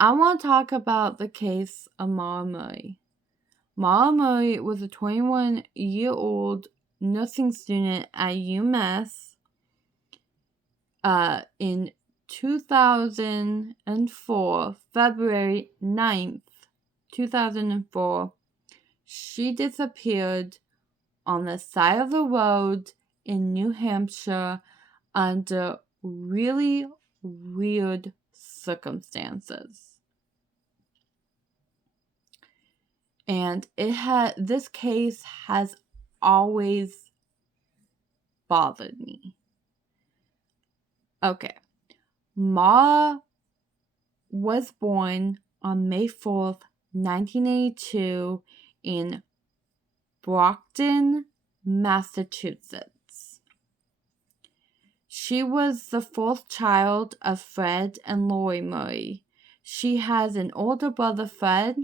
I want to talk about the case of Maura. Maura was a 21-year-old nursing student at UMass in 2004, February 9th, 2004. She disappeared on the side of the road in New Hampshire under really weird circumstances. And this case has always bothered me. Okay. Maura was born on May 4th, 1982 in Brockton, Massachusetts. She was the fourth child of Fred and Lori Murray. She has an older brother, Fred,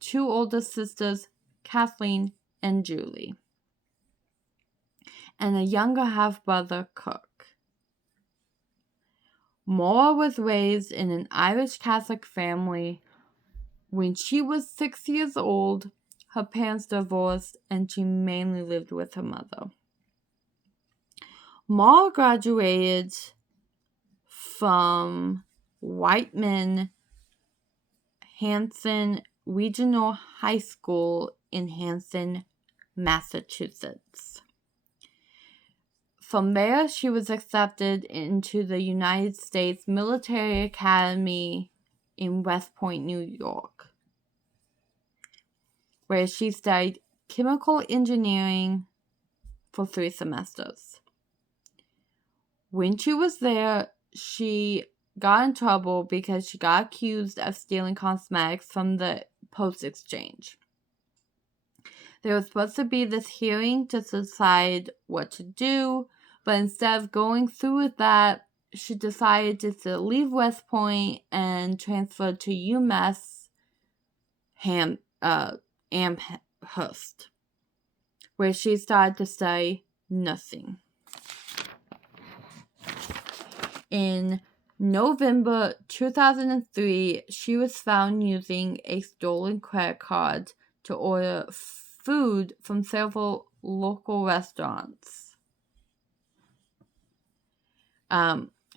two older sisters, Kathleen and Julie, and a younger half-brother, Kirk. Maura was raised in an Irish Catholic family. When she was 6 years old, her parents divorced and she mainly lived with her mother. Maura graduated from Whiteman Hanson Regional High School in Hanson, Massachusetts. From there, she was accepted into the United States Military Academy in West Point, New York, where she studied chemical engineering for 3 semesters. When she was there, she got in trouble because she got accused of stealing cosmetics from the post exchange. There was supposed to be this hearing to decide what to do, but instead of going through with that, she decided just to leave West Point and transfer to UMass Amherst, where she started to study nursing. In November 2003, she was found using a stolen credit card to order food from several local restaurants.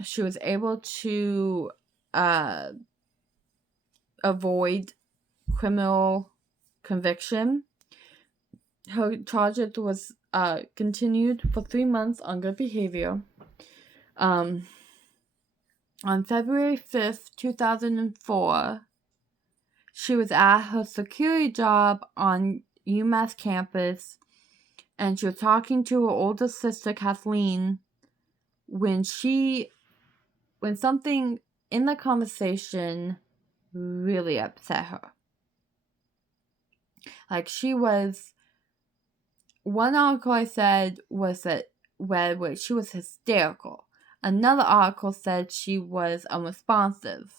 She was able to avoid criminal conviction. Her charges was continued for 3 months on good behavior. On February 5th, 2004, she was at her security job on UMass campus, and she was talking to her older sister, Kathleen, when something in the conversation really upset her. Like, one article I said was where she was hysterical. Another article said she was unresponsive.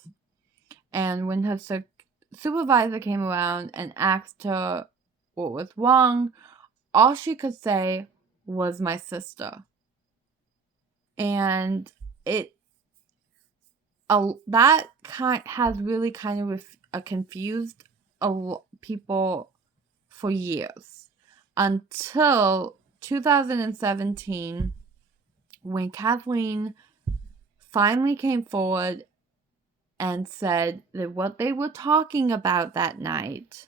And when her supervisor came around and asked her what was wrong, all she could say was my sister. And that has really kind of confused people for years. Until 2017, when Kathleen finally came forward and said that what they were talking about that night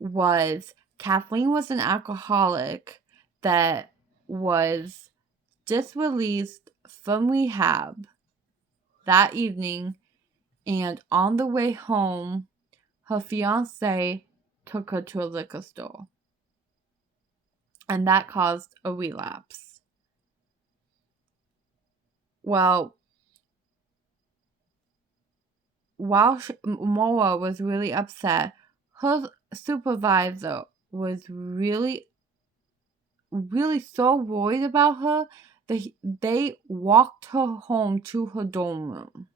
was Kathleen was an alcoholic that was just released from rehab that evening, and on the way home, her fiancé took her to a liquor store. And that caused a relapse. Well, while Maura was really upset, her supervisor was really, really so worried about her that they walked her home to her dorm room.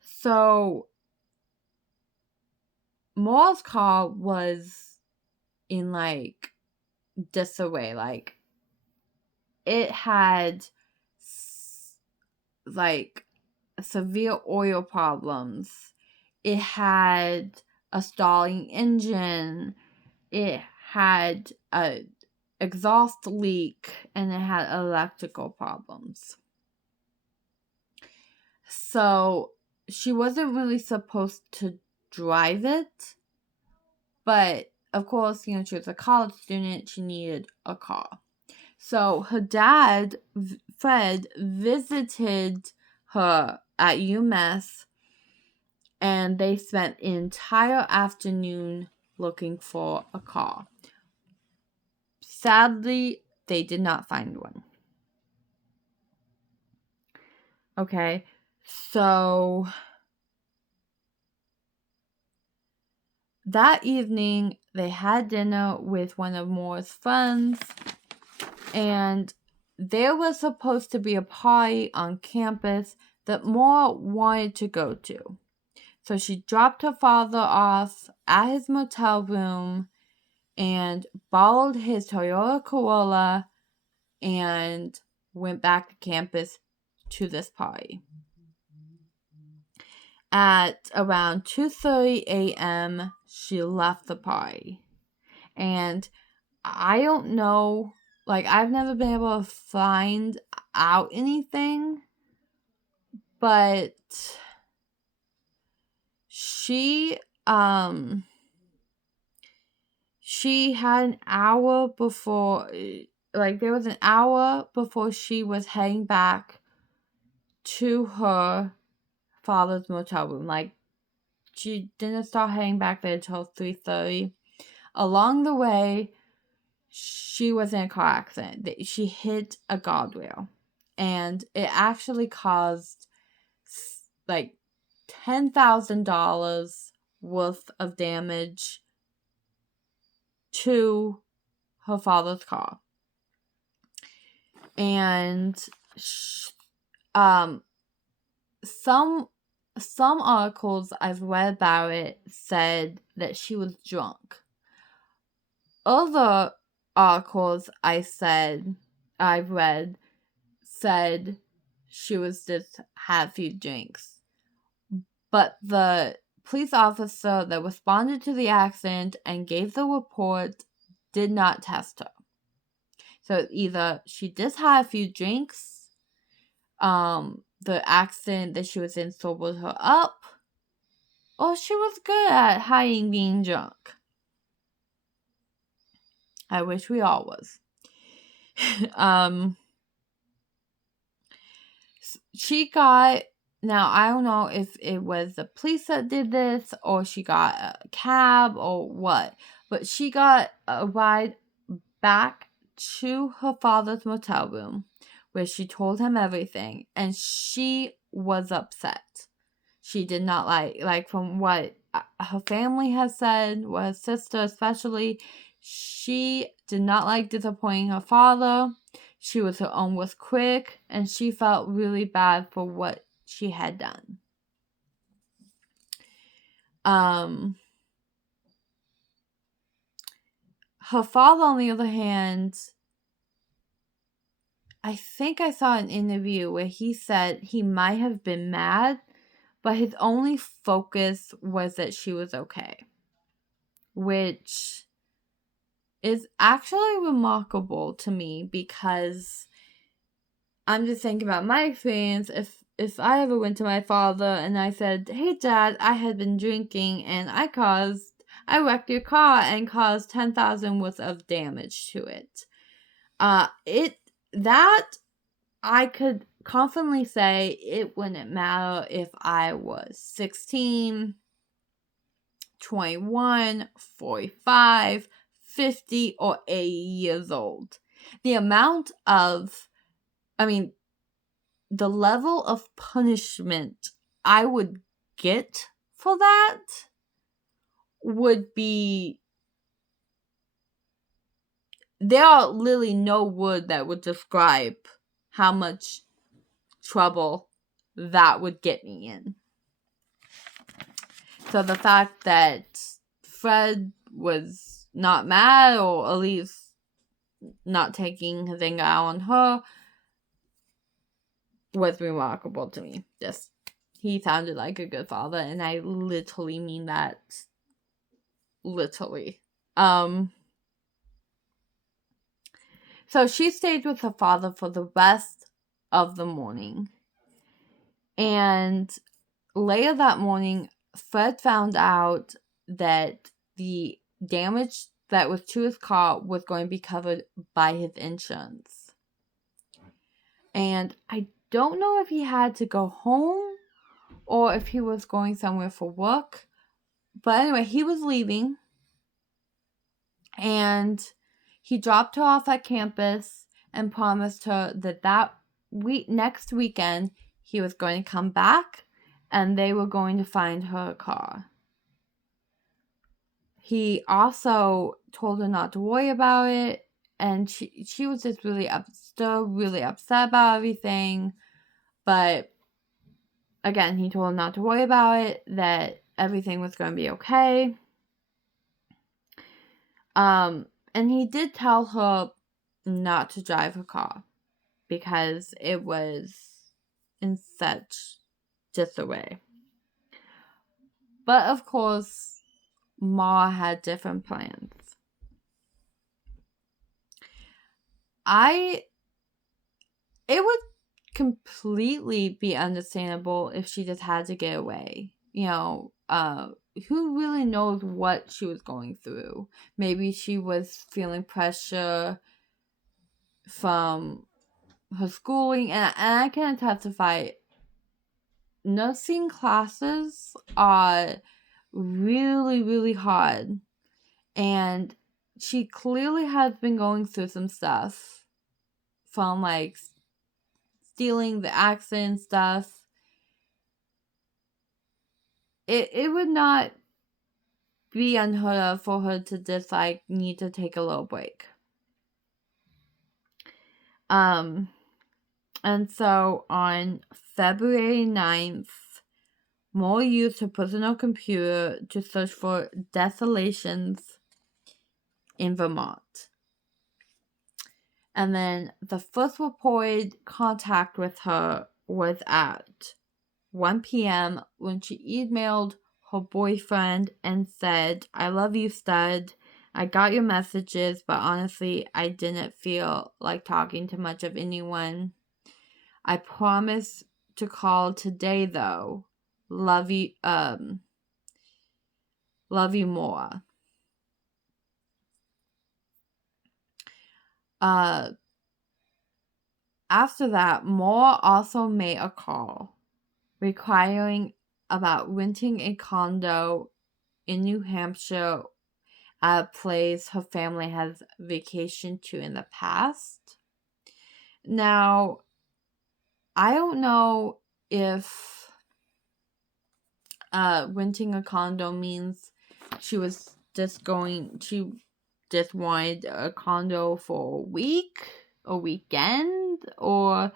So Maura's car was in disarray. It had like severe oil problems. It had a stalling engine. It had a exhaust leak, and it had electrical problems. So she wasn't really supposed to drive it, but of course, she was a college student. She needed a car. So her dad, Fred, visited her at UMass, and they spent the entire afternoon looking for a car. Sadly, they did not find one. Okay, so that evening, they had dinner with one of Maura's friends, and there was supposed to be a party on campus that Maura wanted to go to. So she dropped her father off at his motel room and borrowed his Toyota Corolla and went back to campus to this party. At around 2:30 a.m., she left the party. And I don't know, I've never been able to find out anything, but she had an hour before, there was an hour before she was heading back to her father's motel room. She didn't start heading back there until 3:30. Along the way, she was in a car accident. She hit a guardrail, and it actually caused $10,000 worth of damage to her father's car. And some articles I've read about it said that she was drunk. Other articles I've read said she was just had a few drinks. But the police officer that responded to the accident and gave the report did not test her. So either she just had a few drinks, the accident that she was in sobered her up, or she was good at hiding being drunk. I wish we all was. Now, I don't know if it was the police that did this, or she got a cab, or what. But she got a ride back to her father's motel room, where she told him everything, and she was upset. She did not like from what her family has said, or her sister especially, she did not like disappointing her father. She was her own worst critic, and she felt really bad for what she had done. Her father, on the other hand, I think I saw an interview where he said he might have been mad, but his only focus was that she was okay, which is actually remarkable to me, because I'm just thinking about my experience. If I ever went to my father and I said, "Hey Dad, I had been drinking and I wrecked your car and caused $10,000 worth of damage to it," that I could confidently say it wouldn't matter if I was 16, 21, 45, 50, or 80 years old. The level of punishment I would get for that would be... There are literally no word that would describe how much trouble that would get me in. So the fact that Fred was not mad, or at least not taking his anger out on her, was remarkable to me. Just, he sounded like a good father, and I literally mean that. Literally. So she stayed with her father for the rest of the morning. And later that morning, Fred found out that the damage that was to his car was going to be covered by his insurance. And I don't know if he had to go home or if he was going somewhere for work. But anyway, he was leaving. And he dropped her off at campus and promised her that next weekend he was going to come back and they were going to find her car. He also told her not to worry about it, and she was just still really upset about everything. But again, he told her not to worry about it, that everything was going to be okay. And he did tell her not to drive her car because it was in such disarray. But of course, Maura had different plans. It would completely be understandable if she just had to get away. Who really knows what she was going through? Maybe she was feeling pressure from her schooling, and I can testify, nursing classes are really, really hard, and she clearly has been going through some stuff from like stealing, the accident stuff. It would not be unheard of for her to just like need to take a little break. And so on February 9th, Maura used her personal computer to search for desolations in Vermont. And then the first reported contact with her was at 1 p.m. when she emailed her boyfriend and said, "I love you, stud. I got your messages, but honestly, I didn't feel like talking to much of anyone. I promise to call today, though. Love you, Maura." After that, Maura also made a call requiring about renting a condo in New Hampshire at a place her family has vacationed to in the past. Now, I don't know if renting a condo means she just wanted a condo for a week, a weekend, or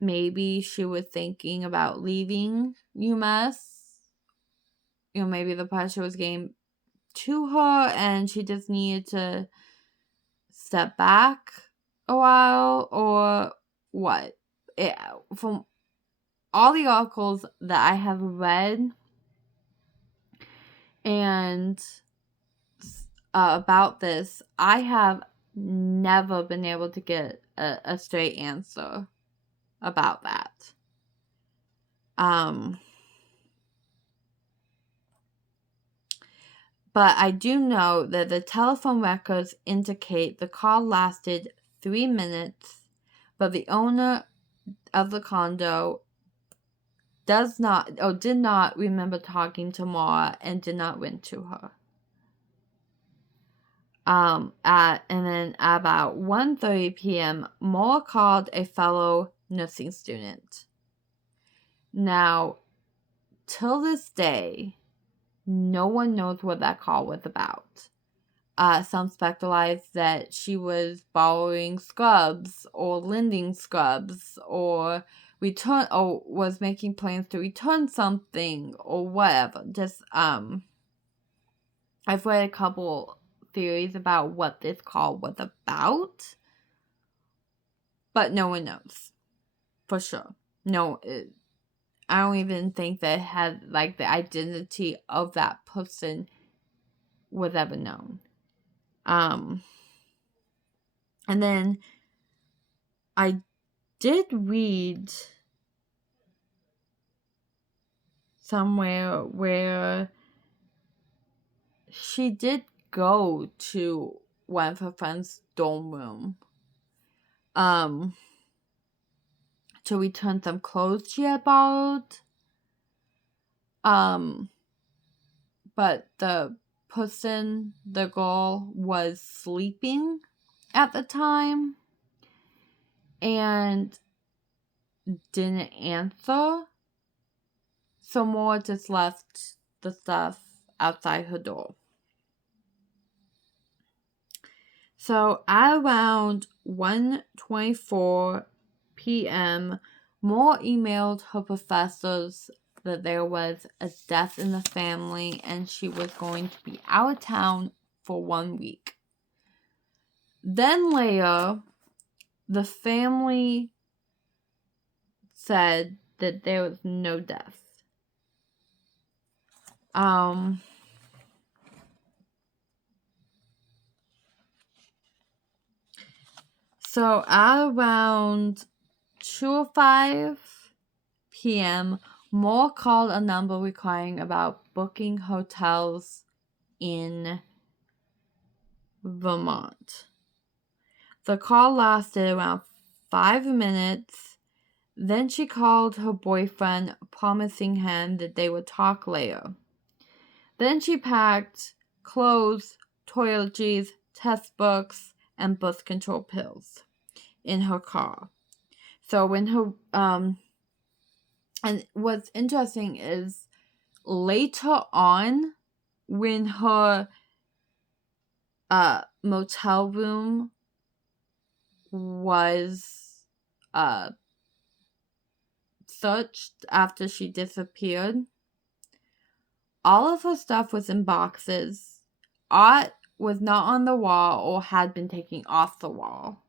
maybe she was thinking about leaving UMass. Maybe the pressure was getting to her and she just needed to step back a while, or what. From all the articles that I have read and about this, I have never been able to get a straight answer about that. But I do know that the telephone records indicate the call lasted 3 minutes, but the owner of the condo did not remember talking to Maura and did not rent to her. And then at about 1:30 p.m., Maura called a fellow nursing student. Now, till this day, no one knows what that call was about. Some speculate that she was borrowing scrubs or lending scrubs or was making plans to return something or whatever. Just I've read a couple theories about what this call was about, but no one knows. for sure. No, I don't even think that had like the identity of that person was ever known. And then I did read somewhere where she did go to one of her friend's dorm room to return some clothes she had borrowed. But the girl was sleeping at the time and didn't answer. So Maura just left the stuff outside her door. So at around 1:24 p.m., Maura emailed her professors that there was a death in the family and she was going to be out of town for 1 week. Then later, the family said that there was no death. So at around 2:05 p.m., Maura called a number requiring about booking hotels in Vermont. The call lasted around 5 minutes. Then she called her boyfriend, promising him that they would talk later. Then she packed clothes, toiletries, test books, and birth control pills in her car. So when her and what's interesting is later on, when her motel room was searched after she disappeared, all of her stuff was in boxes. Art was not on the wall or had been taken off the wall.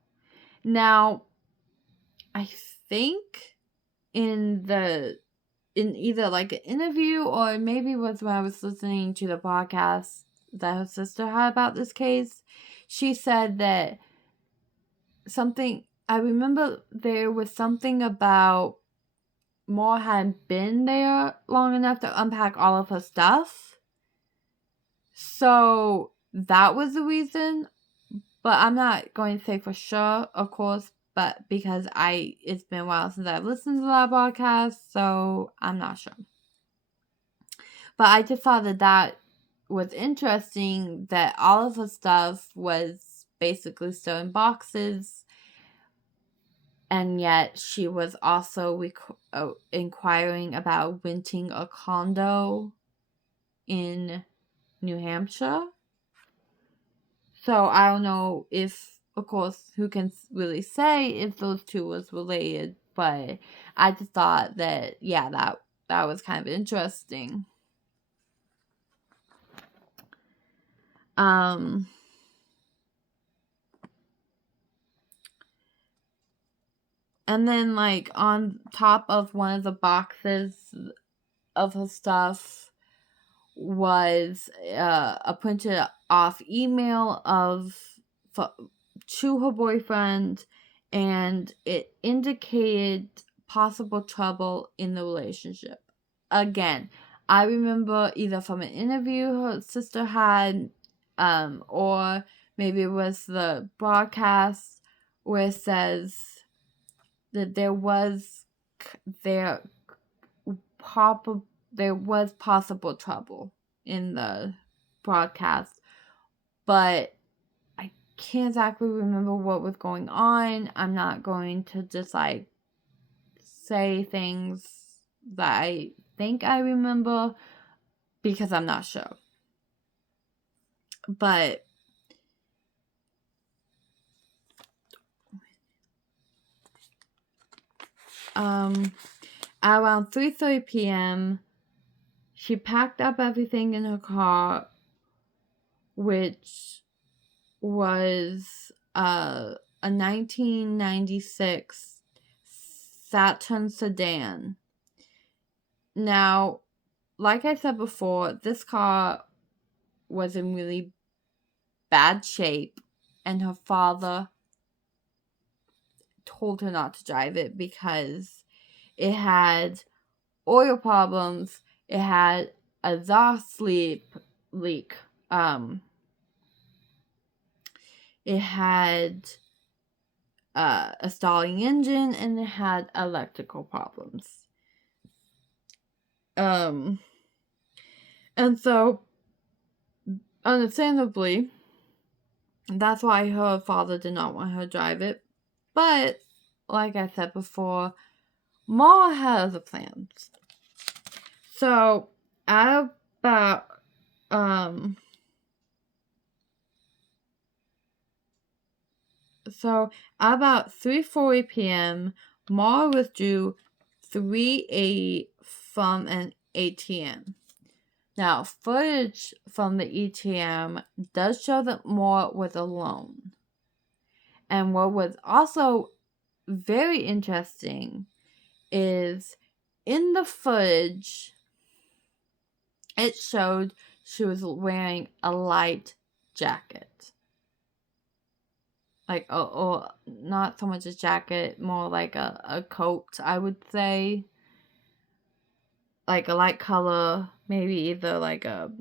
Now, I think in either like an interview or maybe it was when I was listening to the podcast that her sister had about this case, she said that I remember there was something about Maura hadn't been there long enough to unpack all of her stuff. So that was the reason, but I'm not going to say for sure, of course, but because it's been a while since I've listened to that podcast, so I'm not sure. But I just thought that was interesting that all of her stuff was basically still in boxes, and yet she was also inquiring about renting a condo in New Hampshire. So I don't know if, of course, who can really say if those two was related, but I just thought that, yeah, that was kind of interesting. And then, like, on top of one of the boxes of her stuff was a printed off email to her boyfriend, and it indicated possible trouble in the relationship. Again, I remember either from an interview her sister had, or maybe it was the broadcast where it says that there was possible trouble in the broadcast, but I can't exactly remember what was going on. I'm not going to just like say things that I think I remember because I'm not sure. But around 3:30 p.m., she packed up everything in her car, which was a 1996 Saturn sedan. Now, like I said before, this car was in really bad shape, and her father told her not to drive it because it had oil problems, it had a exhaust leak, it had a stalling engine, and it had electrical problems. And so, understandably, that's why her father did not want her to drive it. But, like I said before, Maura had other plans. So, at about, at about 3:40 p.m., Maura withdrew $380 from an ATM. Now, footage from the ATM does show that Maura was alone. And what was also very interesting is in the footage, it showed she was wearing a light jacket. Like, or not so much a jacket, more like a coat, I would say. Like a light color, maybe either like a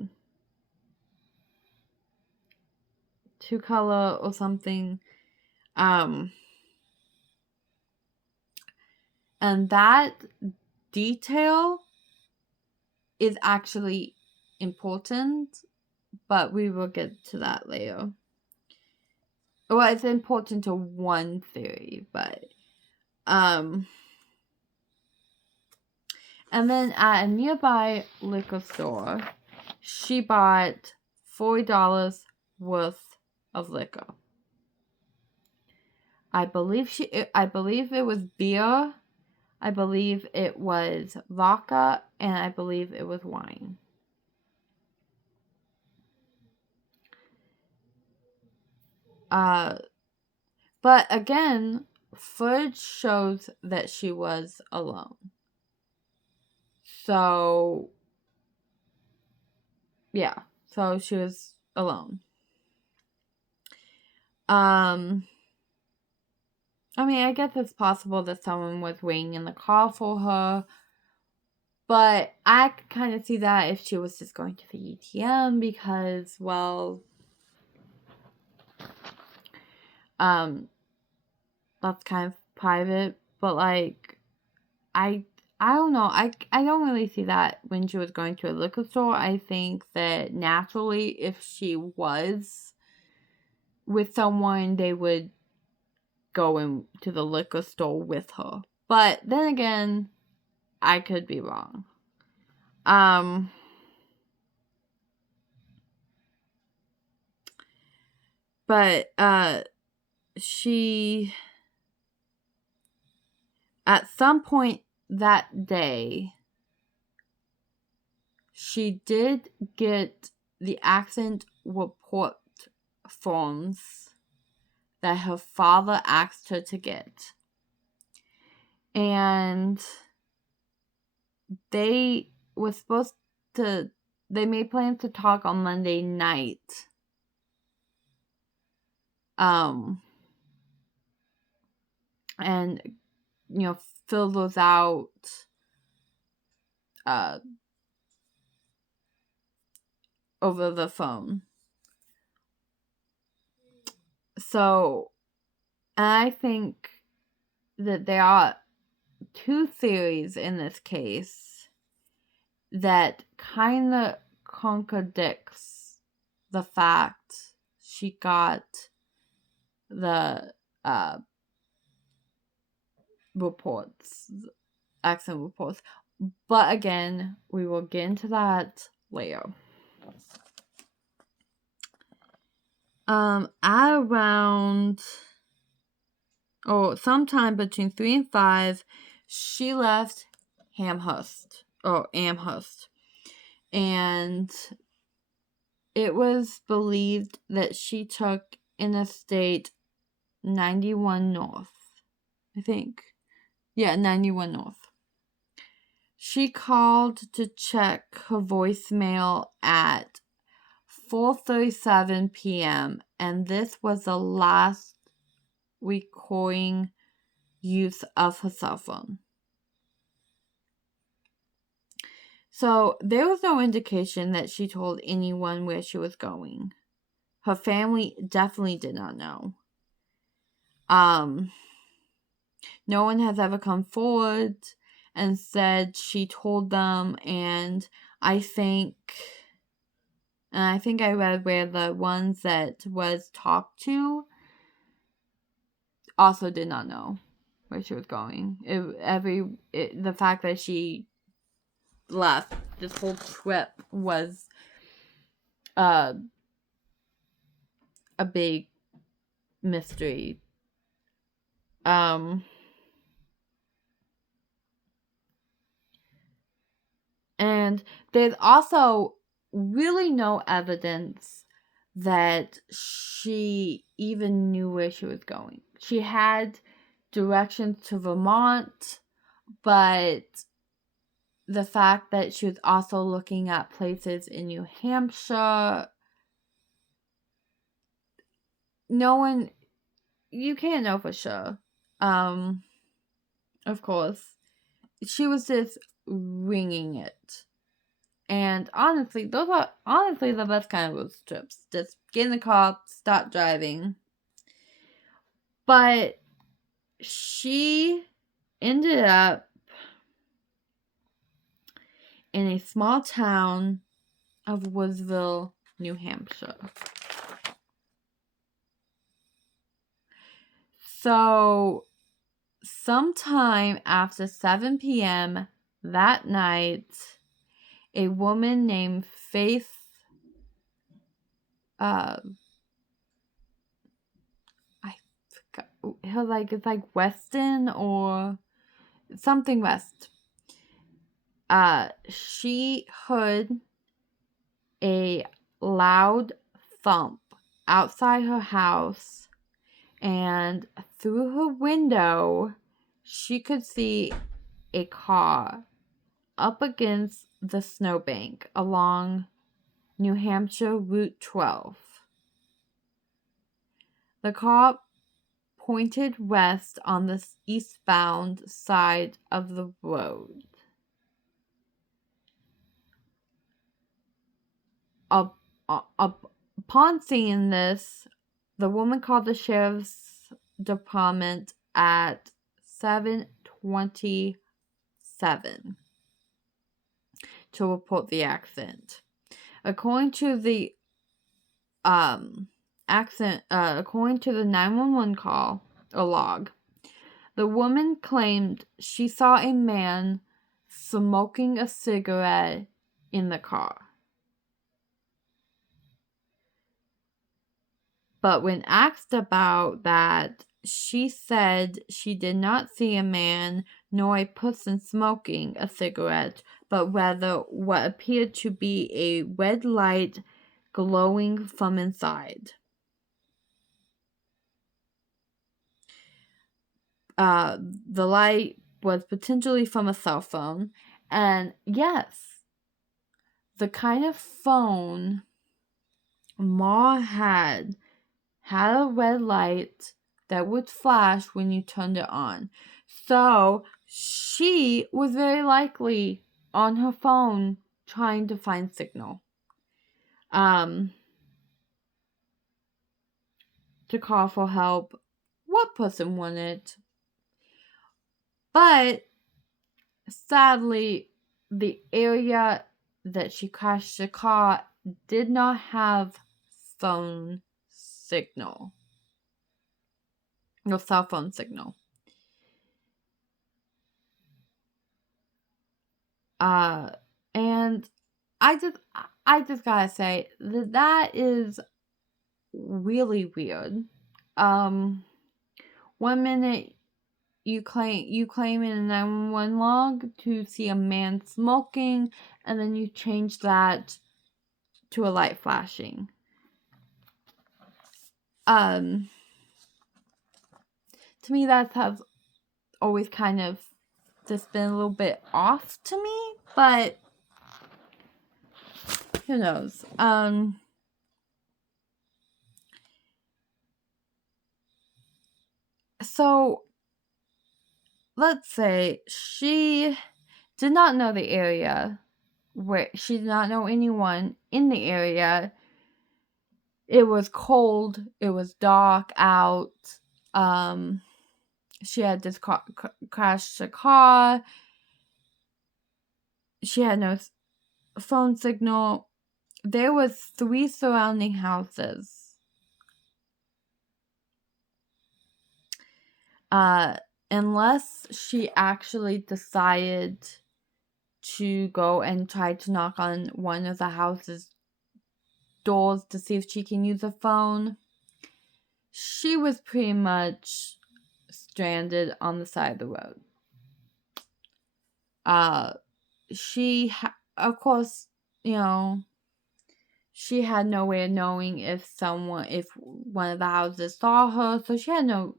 2-color or something. And that detail is actually important, but we will get to that later. Well, it's important to one theory, but and then at a nearby liquor store, she bought $40 worth of liquor. I believe it was beer, I believe it was vodka, and I believe it was wine. But again, footage shows that she was alone. So, yeah. So she was alone. I mean, I guess it's possible that someone was waiting in the car for her. But I could kind of see that if she was just going to the ATM because, well, that's kind of private. But, like, I don't know. I don't really see that when she was going to a liquor store. I think that naturally, if she was with someone, they would go into the liquor store with her. But then again, I could be wrong. But she, at some point that day, she did get the accident report forms that her father asked her to get. And they were supposed to, they made plans to talk on Monday night. And, you know, fill those out over the phone. So, I think that there are two theories in this case that kind of contradicts the fact she got the reports, accident reports. But again, we will get into that later. At around, sometime between 3 and 5, she left Amherst. And it was believed that she took Interstate 91 North. I think. Yeah, 91 North. She called to check her voicemail at 4:37 p.m. and this was the last recording use of her cell phone. So there was no indication that she told anyone where she was going. Her family definitely did not know. No one has ever come forward and said she told them, and I think I read where the ones that was talked to also did not know where she was going. The fact that she left this whole trip was a big mystery. And there's also really no evidence that she even knew where she was going. She had directions to Vermont, but the fact that she was also looking at places in New Hampshire, no one, you can't know for sure. Of course, she was just winging it. And honestly, those are the best kind of road trips. Just get in the car, start driving. But she ended up in a small town of Woodsville, New Hampshire. So, sometime after 7 p.m. that night, a woman named Faith I forgot it's like Weston or something West. She heard a loud thump outside her house, and through her window she could see a car up against the snowbank along New Hampshire Route 12. The car pointed west on the eastbound side of the road. Upon seeing this, the woman called the sheriff's department at 7:27 to report the accident. According to the according to the 911 call or log, the woman claimed she saw a man smoking a cigarette in the car. But when asked about that, she said she did not see a man nor a person smoking a cigarette, but rather what appeared to be a red light glowing from inside. The light was potentially from a cell phone, and yes, the kind of phone Maura had a red light that would flash when you turned it on. So she was very likely on her phone trying to find signal. To call for help. What person wouldn't? But sadly, the area that she crashed the car did not have phone signal. No cell phone signal. And I just gotta say that is really weird. 1 minute you claim in a 911 log to see a man smoking, and then you change that to a light flashing. To me, that has always kind of just been a little bit off to me, but who knows? So let's say she did not know the area, where she did not know anyone in the area. It was cold, it was dark out. She had just crashed a car. She had no phone signal. There was 3 surrounding houses. Unless she actually decided to go and try to knock on one of the house's doors to see if she can use a phone, she was pretty much stranded on the side of the road. Of course, you know, she had no way of knowing if one of the houses saw her, so she had no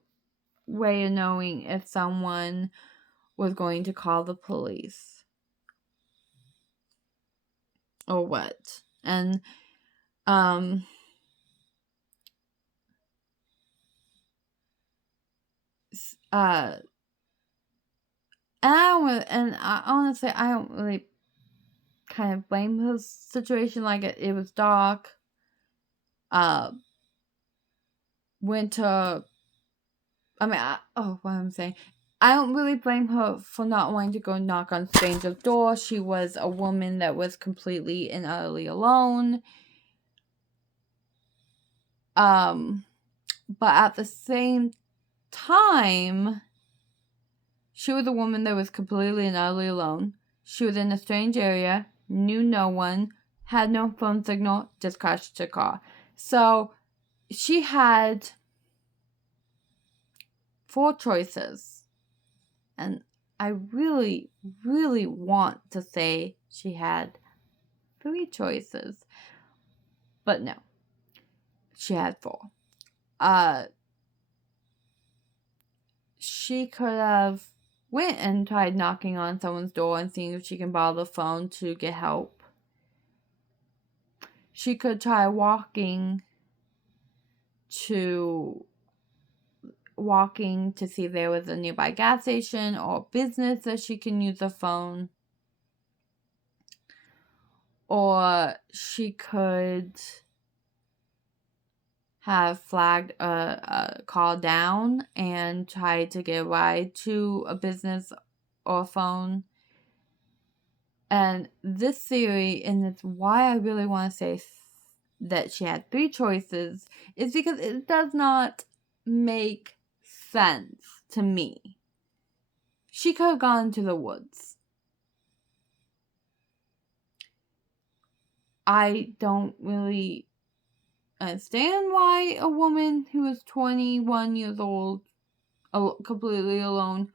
way of knowing if someone was going to call the police or what. And I honestly, I don't really kind of blame her situation. Like, it was dark, winter. I mean, what I'm saying, I don't really blame her for not wanting to go knock on strangers' doors. She was a woman that was completely and utterly alone. But at the same time, she was a woman that was completely and utterly alone. She was in a strange area, knew no one, had no phone signal, just crashed her car. So she had 4 choices. And I really, really want to say she had 3 choices. But no. She had 4. She could have went and tried knocking on someone's door and seeing if she can borrow the phone to get help. She could try walking to see if there was a nearby gas station or business that she can use a phone. Or she could have flagged a call down and tried to get a ride to a business or a phone. And this theory, and it's why I really want to say that she had 3 choices, is because it does not make sense to me. She could have gone to the woods. I don't really understand why a woman who is 21 years old, completely alone,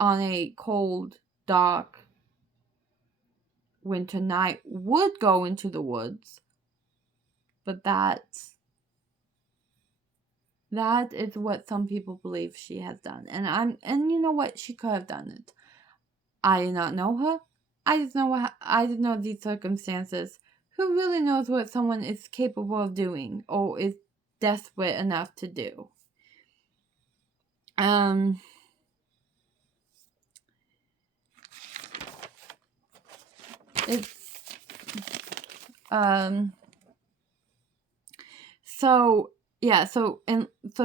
on a cold, dark winter night would go into the woods. But that is what some people believe she has done. And you know what? She could have done it. I did not know her. I didn't know these circumstances. Who really knows what someone is capable of doing or is desperate enough to do? So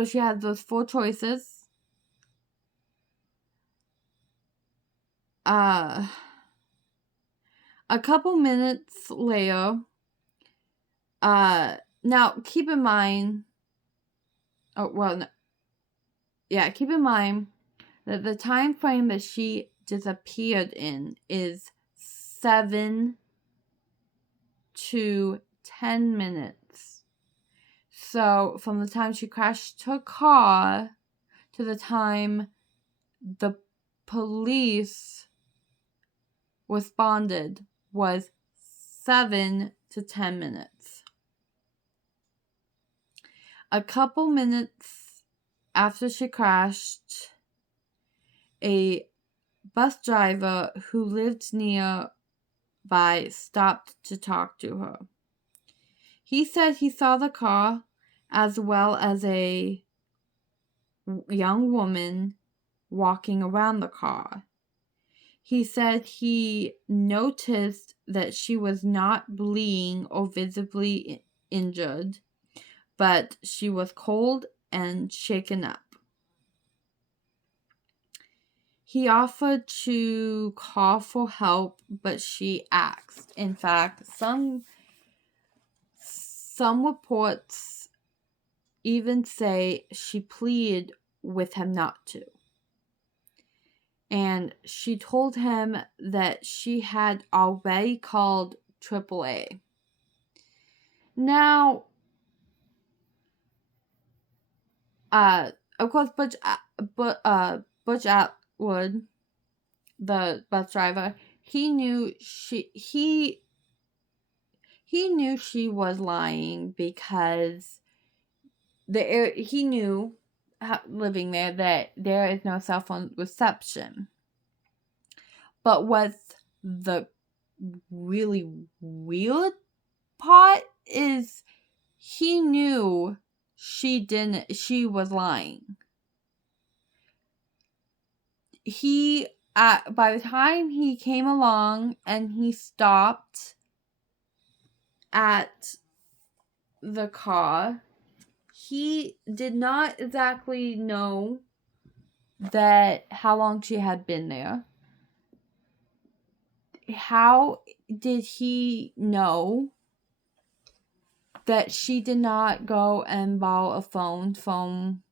she has those 4 choices. A couple minutes later, now keep in mind, keep in mind that the time frame that she disappeared in is 7 to 10 minutes. So from the time she crashed her car to the time the police responded was 7 to 10 minutes. A couple minutes after she crashed, a bus driver who lived nearby stopped to talk to her. He said he saw the car as well as a young woman walking around the car. He said he noticed that she was not bleeding or visibly injured, but she was cold and shaken up. He offered to call for help, but she asked. In fact, some reports even say she pleaded with him not to. And she told him that she had already called AAA. Now, of course, Butch Atwood, the bus driver, he knew she was lying because he knew, living there, that there is no cell phone reception. But what's the really weird part is he knew she was lying. By the time he came along and he stopped at the car, he did not exactly know how long she had been there. How did he know that she did not go and borrow a phone from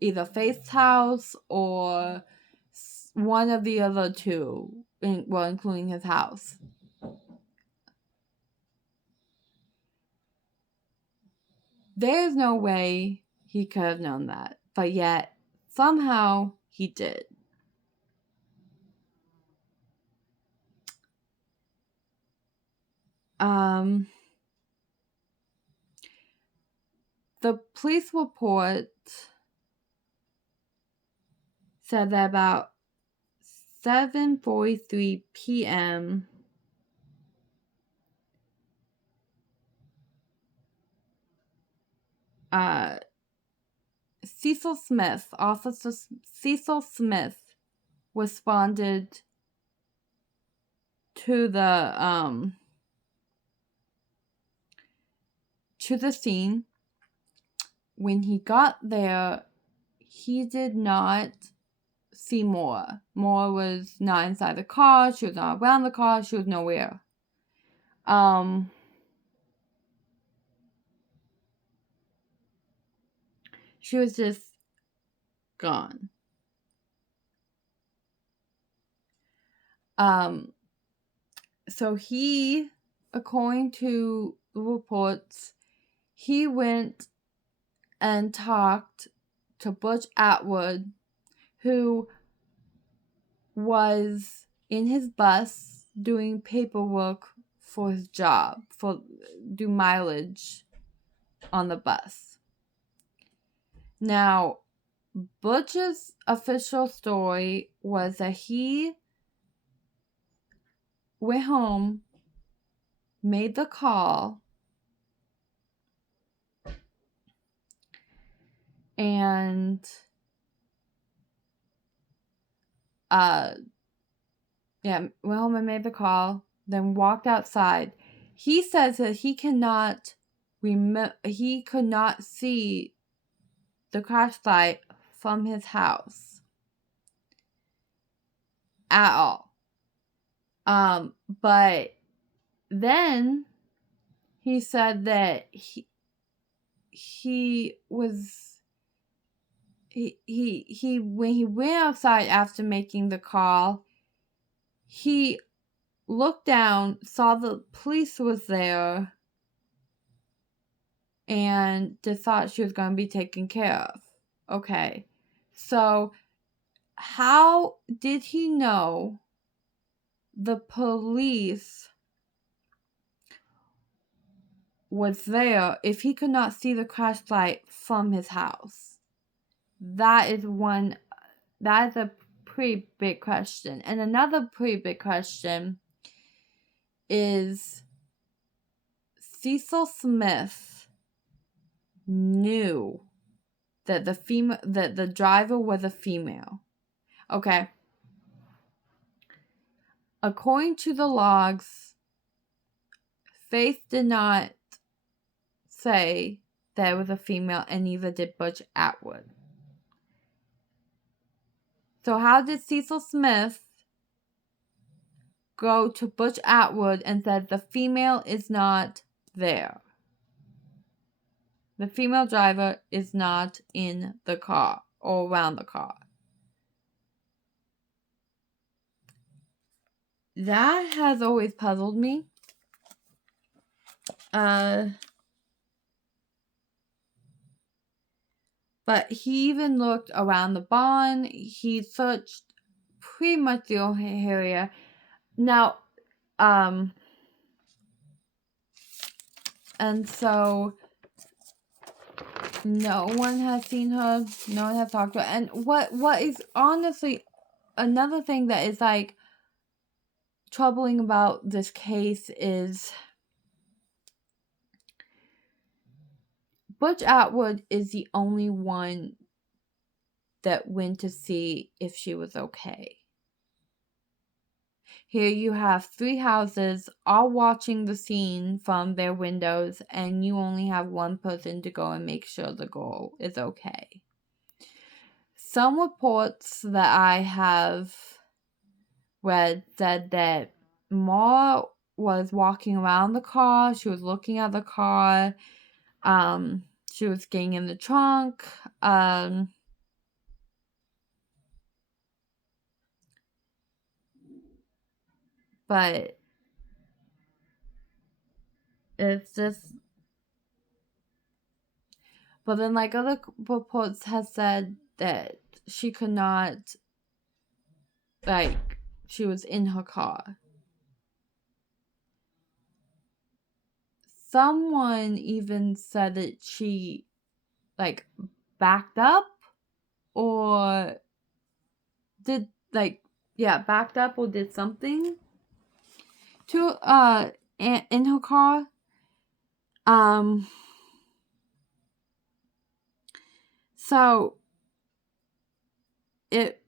either Faith's house or one of the other two, including his house? There's no way he could have known that, but yet somehow he did. The police report said that about 7:43 p.m. Officer Cecil Smith responded to the scene. When he got there, he did not see Maura. Maura was not inside the car. She was not around the car. She was nowhere. She was just gone. So he, according to the reports, he went and talked to Butch Atwood, who was in his bus doing paperwork for his job, do mileage on the bus. Now, Butch's official story was that he went home, made the call, and went home and made the call, then walked outside. He says that he could not see the crash site from his house at all. But then he said that when he went outside after making the call, he looked down, saw the police was there, and just thought she was going to be taken care of. Okay, so how did he know the police was there if he could not see the crash site from his house? That is one that is a pretty big question. And another pretty big question is Cecil Smith knew that the driver was a female. Okay. According to the logs, Faith did not say that it was a female, and neither did Butch Atwood. So how did Cecil Smith go to Butch Atwood and said the female is not there? The female driver is not in the car or around the car. That has always puzzled me. But he even looked around the barn. He searched pretty much the whole area. Now, and so no one has seen her. No one has talked to her. And what is honestly another thing that is like troubling about this case is Butch Atwood is the only one that went to see if she was okay. Here you have 3 houses all watching the scene from their windows, and you only have one person to go and make sure the girl is okay. Some reports that I have read said that Maura was walking around the car, she was looking at the car, she was getting in the trunk, but it's just, but then like other reports have said that she could not, like, she was in her car. Someone even said that she, like, backed up or did, like, backed up or did something to, in her car. So, it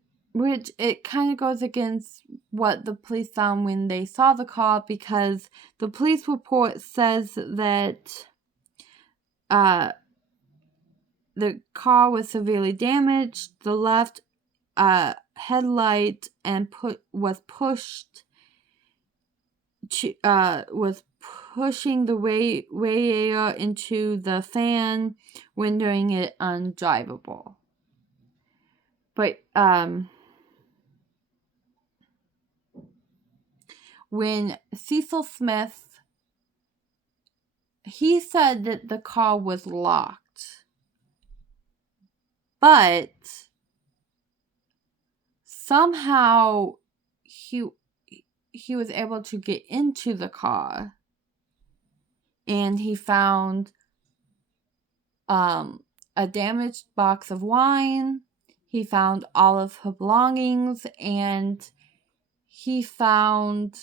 kind of goes against what the police found when they saw the car, because the police report says that the car was severely damaged. The left headlight was pushing the radiator into the fan, rendering it undrivable. But when Cecil Smith, he said that the car was locked, but somehow he was able to get into the car, and he found a damaged box of wine. He found all of her belongings, and he found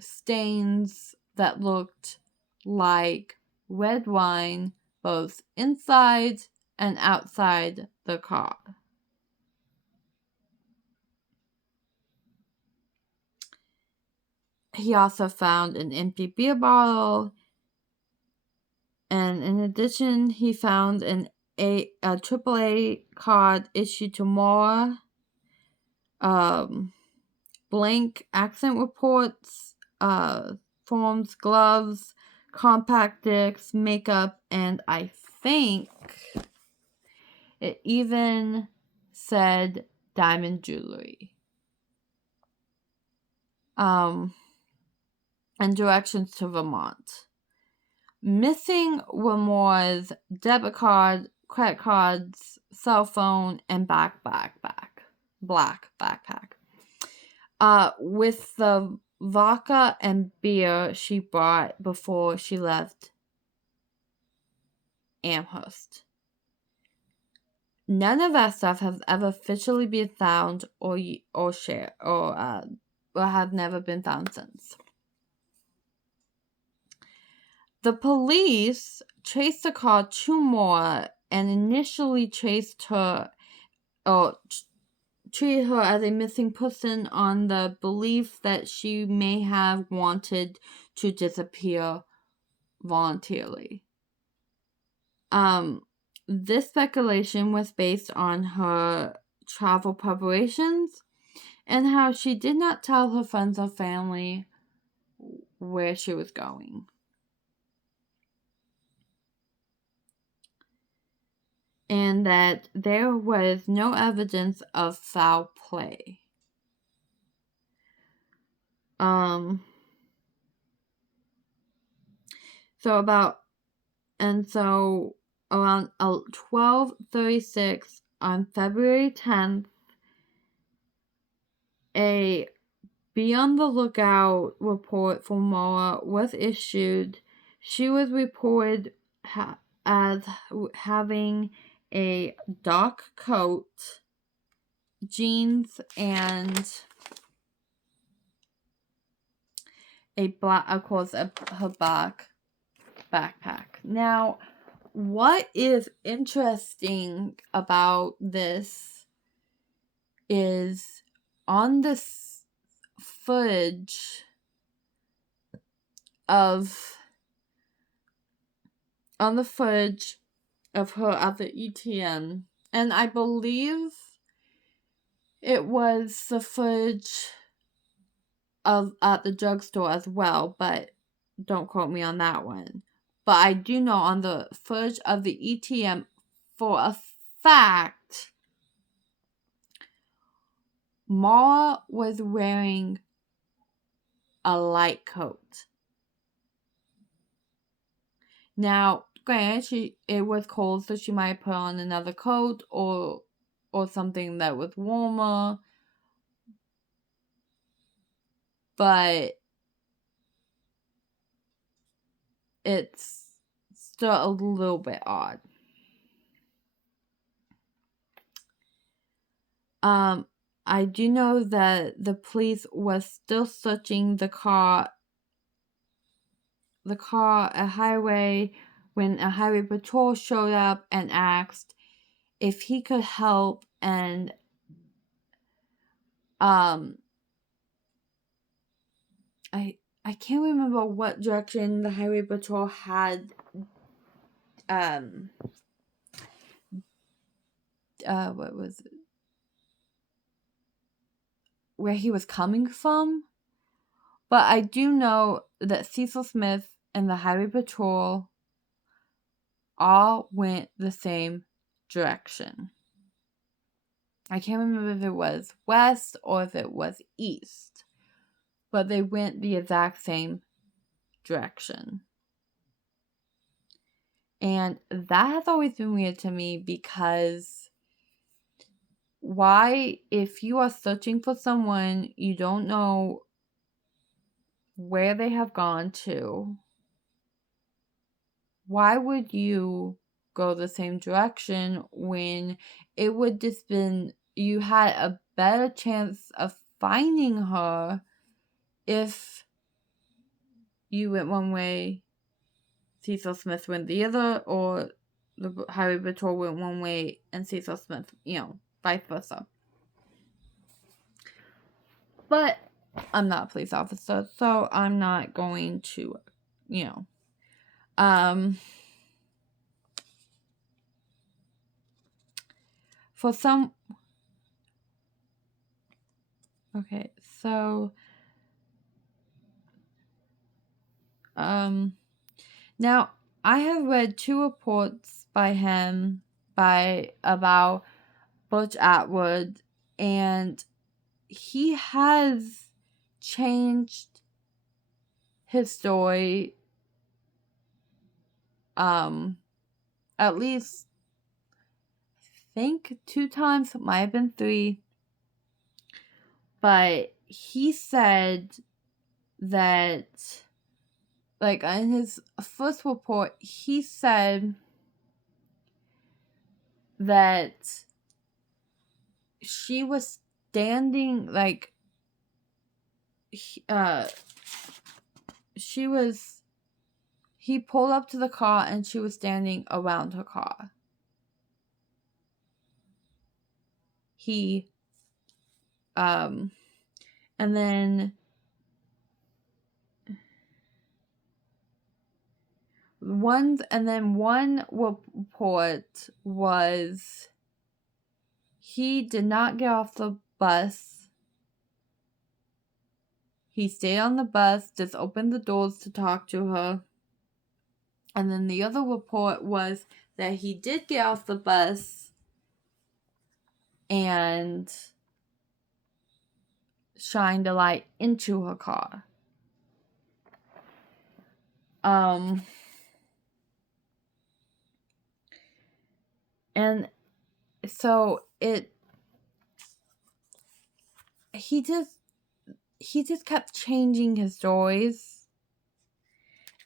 stains that looked like red wine both inside and outside the car. He also found an empty beer bottle, and in addition, he found a AAA card issued to Maura, blank accent reports, forms, gloves, compact discs, makeup, and I think it even said diamond jewelry. And directions to Vermont. Missing were Maura's debit card, credit cards, cell phone, and black backpack. With the vodka and beer she bought before she left Amherst. none of that stuff has ever officially been found or shared or have never been found since. The police traced the car to Maura and initially traced her or treated her as a missing person on the belief that she may have wanted to disappear voluntarily. This speculation was based on her travel preparations and how she did not tell her friends or family where she was going. And that there was no evidence of foul play. So around 12:36 on February 10th, a be on the lookout report for Maura was issued. She was reported as having a dark coat, jeans, and her black backpack. Now, what is interesting about this is on this footage of her at the ATM, and I believe it was the footage of at the drugstore as well, but don't quote me on that one. But I do know on the footage of the ATM for a fact, Maura was wearing a light coat. Now, granted, it was cold, so she might put on another coat or something that was warmer. But it's still a little bit odd. I do know that the police was still searching the car at highway when a highway patrol showed up and asked if he could help, and I can't remember what direction the highway patrol had what was it? Where he was coming from. But I do know that Cecil Smith and the highway patrol all went the same direction. I can't remember if it was west or if it was east, but they went the exact same direction. And that has always been weird to me, because why, if you are searching for someone, you don't know where they have gone to, why would you go the same direction when it would just been, you had a better chance of finding her if you went one way, Cecil Smith went the other, or the highway patrol went one way and Cecil Smith, vice versa. But I'm not a police officer, so I'm not going to, for some, okay, so, now, I have read 2 reports by him about Butch Atwood, and he has changed his story at least, I think 2 times, might have been 3, but he said that, like, in his first report, he said that she was standing, like, he pulled up to the car and she was standing around her car. And then one report was he did not get off the bus. He stayed on the bus, just opened the doors to talk to her. And then the other report was that he did get off the bus and shined a light into her car. And so he just kept changing his stories.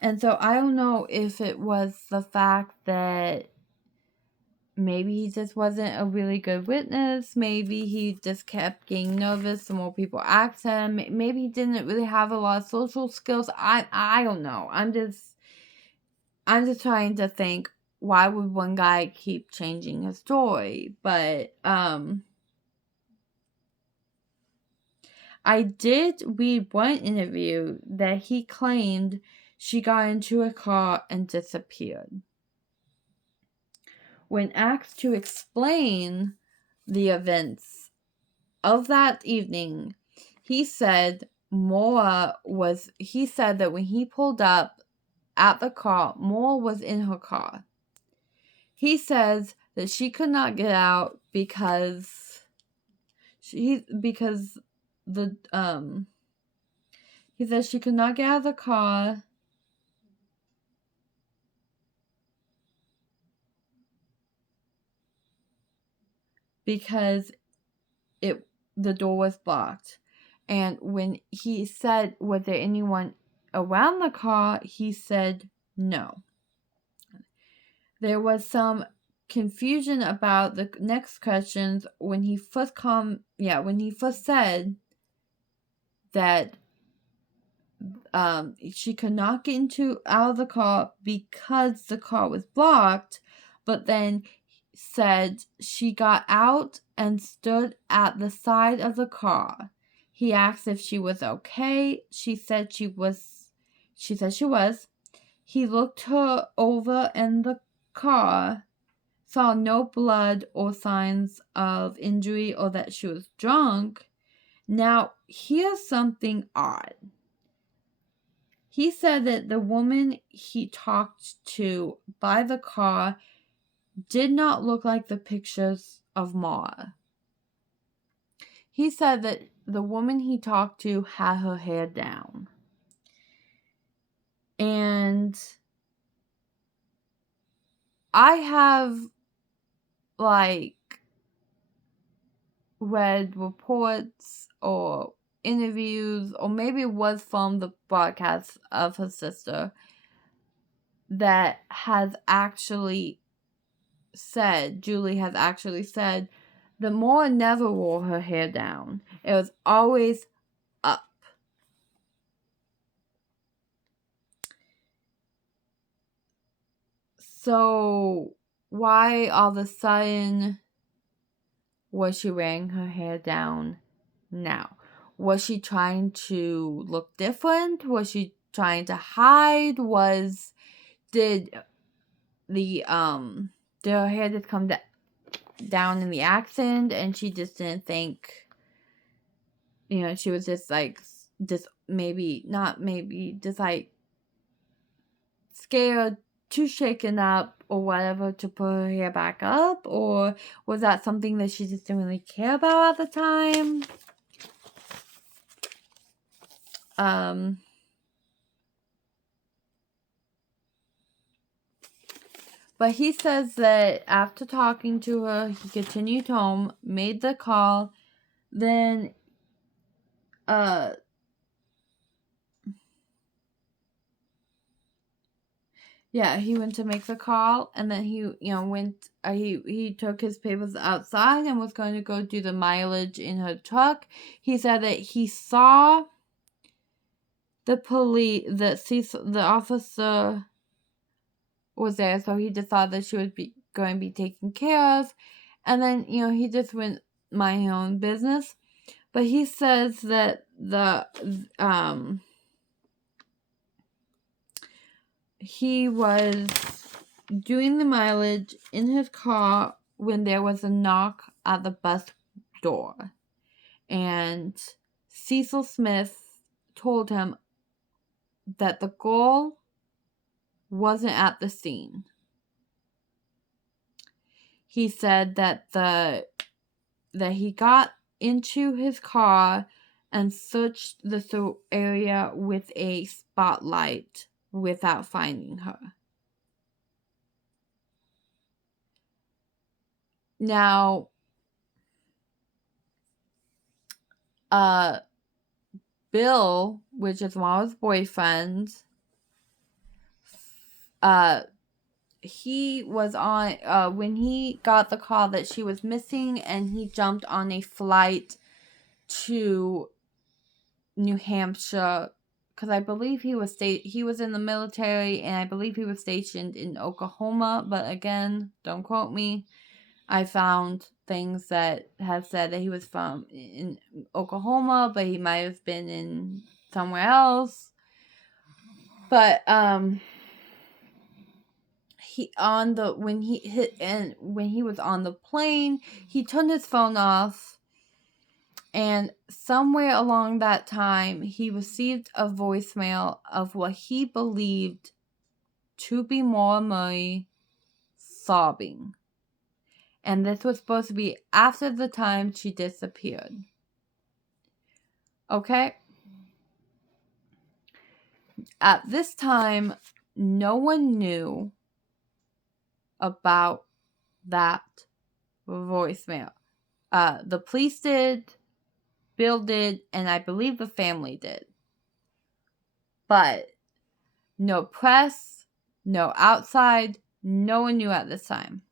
And so I don't know if it was the fact that maybe he just wasn't a really good witness. Maybe he just kept getting nervous the more people asked him. Maybe he didn't really have a lot of social skills. I don't know. I'm just trying to think, why would one guy keep changing his story? But I did read one interview that he claimed she got into a car and disappeared. When asked to explain the events of that evening, he said that when he pulled up at the car, Maura was in her car. He says that she could not get out because he says she could not get out of the car because the door was blocked. And when he said, was there anyone around the car, he said no. There was some confusion about the next questions when he first said that she could not get out of the car because the car was blocked, but then said she got out and stood at the side of the car. He asked if she was okay. She said she was. He looked her over in the car, saw no blood or signs of injury or that she was drunk. Now, here's something odd. He said that the woman he talked to by the car did not look like the pictures of Maura. He said that the woman he talked to had her hair down. And I have, read reports or interviews, or maybe it was from the broadcast of her sister, that has actually said, Julie has actually said, that Maura never wore her hair down. It was always up. So, why all of a sudden was she wearing her hair down now? Was she trying to look different? Was she trying to hide? Did her hair just come down in the accident and she just didn't think, she was just scared, too shaken up or whatever to put her hair back up? Or was that something that she just didn't really care about at the time? But he says that after talking to her, he continued home, made the call, then Yeah, he went to make the call, and then he, went. He took his papers outside and was going to go do the mileage in her truck. He said that he saw the the officer was there, so he just thought that she was going to be taken care of, and then he just went mind his own business. But he says that he was doing the mileage in his car when there was a knock at the bus door. And Cecil Smith told him that the girl wasn't at the scene. He said that he got into his car and searched the area with a spotlight without finding her. Now, Bill, which is Maura's boyfriend, he was on, when he got the call that she was missing, and he jumped on a flight to New Hampshire, because I believe he was in the military, and I believe he was stationed in Oklahoma, but again, don't quote me. I found things that have said that he was from in Oklahoma, but he might have been in somewhere else. But when he was on the plane, he turned his phone off, and somewhere along that time, he received a voicemail of what he believed to be Maura Murray sobbing. And this was supposed to be after the time she disappeared. Okay? At this time, no one knew about that voicemail. The police did, Bill did, and I believe the family did. But no press, no outside, no one knew at this time.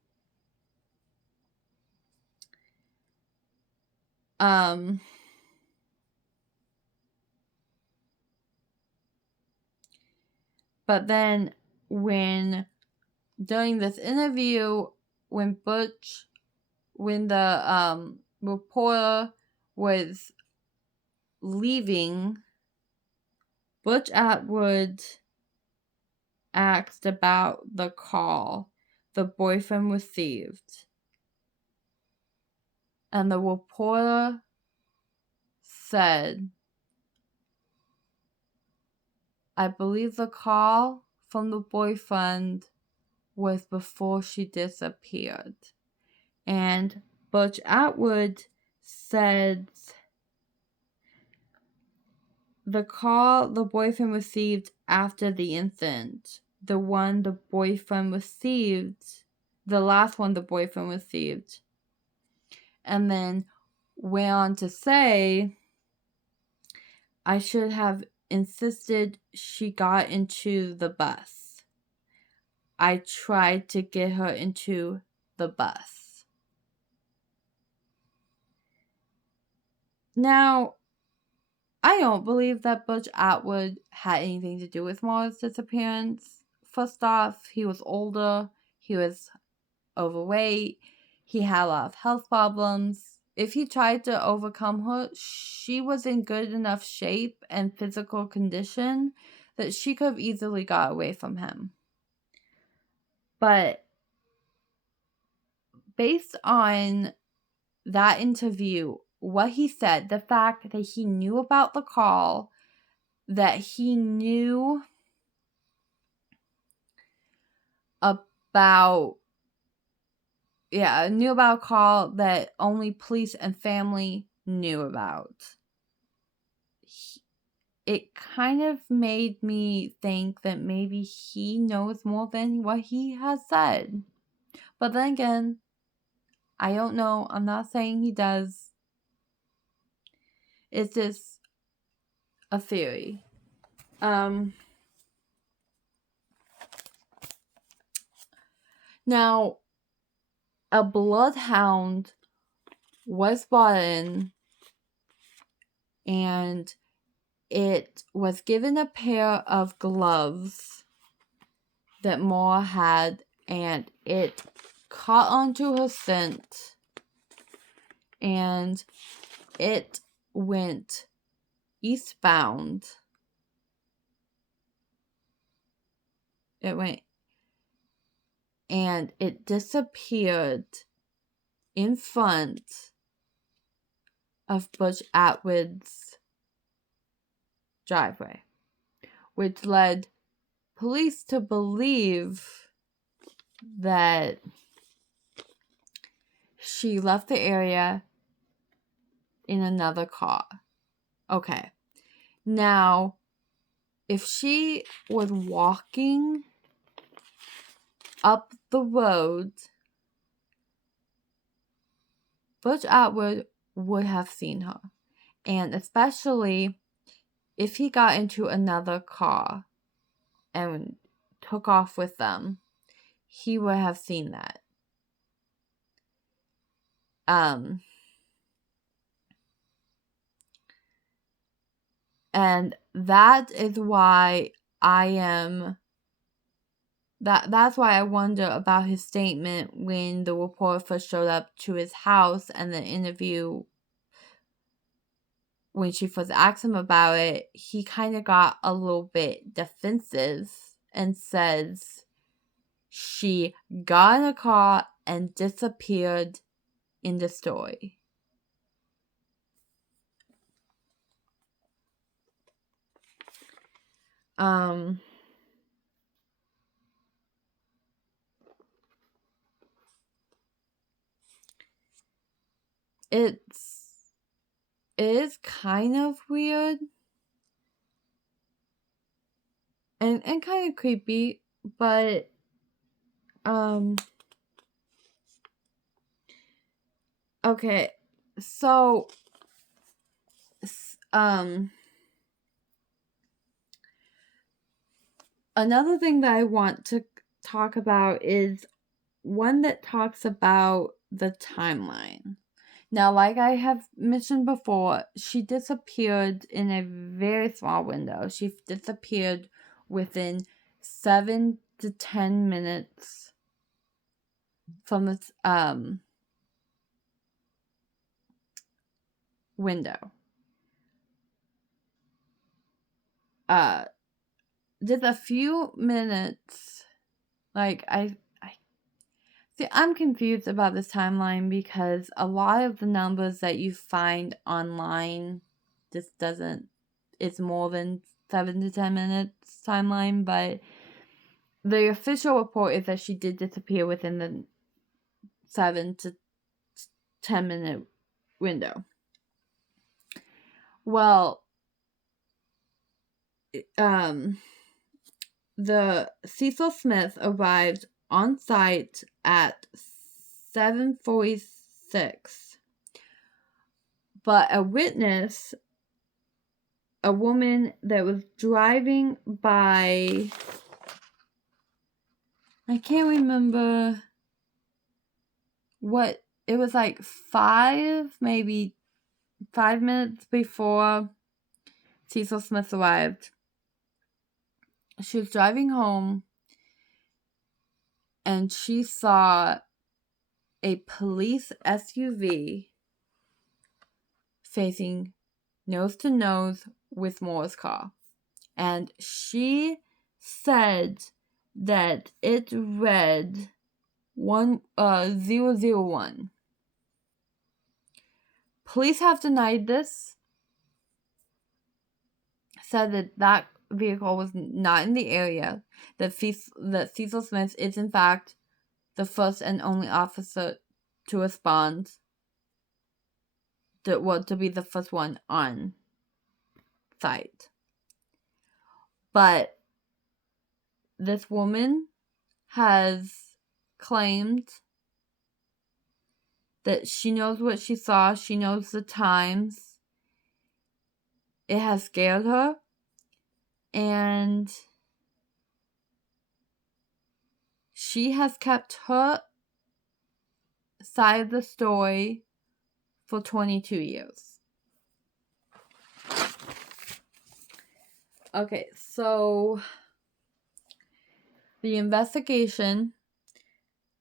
But then during this interview, when the reporter was leaving, Butch Atwood asked about the call the boyfriend received. And the reporter said, I believe the call from the boyfriend was before she disappeared. And Butch Atwood said the call the boyfriend received after the incident, the last one the boyfriend received, and then went on to say, I should have insisted she got into the bus. I tried to get her into the bus. Now, I don't believe that Butch Atwood had anything to do with Maura's disappearance. First off, he was older, he was overweight, he had a lot of health problems. If he tried to overcome her, she was in good enough shape and physical condition that she could have easily got away from him. But based on that interview, what he said, the fact that he knew about the call, that he knew about a call that only police and family knew about. It kind of made me think that maybe he knows more than what he has said. But then again, I don't know. I'm not saying he does. It's just a theory. Now, a bloodhound was brought in, and it was given a pair of gloves that Maura had, and it caught onto her scent, and it went eastbound. And it disappeared in front of Butch Atwood's driveway, which led police to believe that she left the area in another car. Okay. Now, if she was walking up the road, Butch Atwood would have seen her. And especially if he got into another car and took off with them, he would have seen that. And that is why that's why I wonder about his statement when the reporter first showed up to his house, and the interview, when she first asked him about it, he kind of got a little bit defensive and says she got in a car and disappeared in the story. It is kind of weird and kind of creepy, but okay, so another thing that I want to talk about is one that talks about the timeline. Now, like I have mentioned before, she disappeared in a very small window. She disappeared within 7 to 10 minutes from this window. Just a few minutes. Like, see, I'm confused about this timeline because a lot of the numbers that you find online just doesn't, it's more than 7 to 10 minutes timeline, but the official report is that she did disappear within the 7 to 10 minute window. Well, the Cecil Smith arrived on site at 7:46, but a witness, a woman that was driving by, I can't remember what, it was like maybe 5 minutes before Cecil Smith arrived. She was driving home and she saw a police SUV facing nose to nose with Maura's car. And she said that it read 001. Police have denied this, said that vehicle was not in the area, that Cecil Smith is in fact the first and only officer to respond, to be the first one on site. But this woman has claimed that she knows what she saw, she knows the times. It has scared her, and she has kept her side of the story for 22 years. Okay, so the investigation,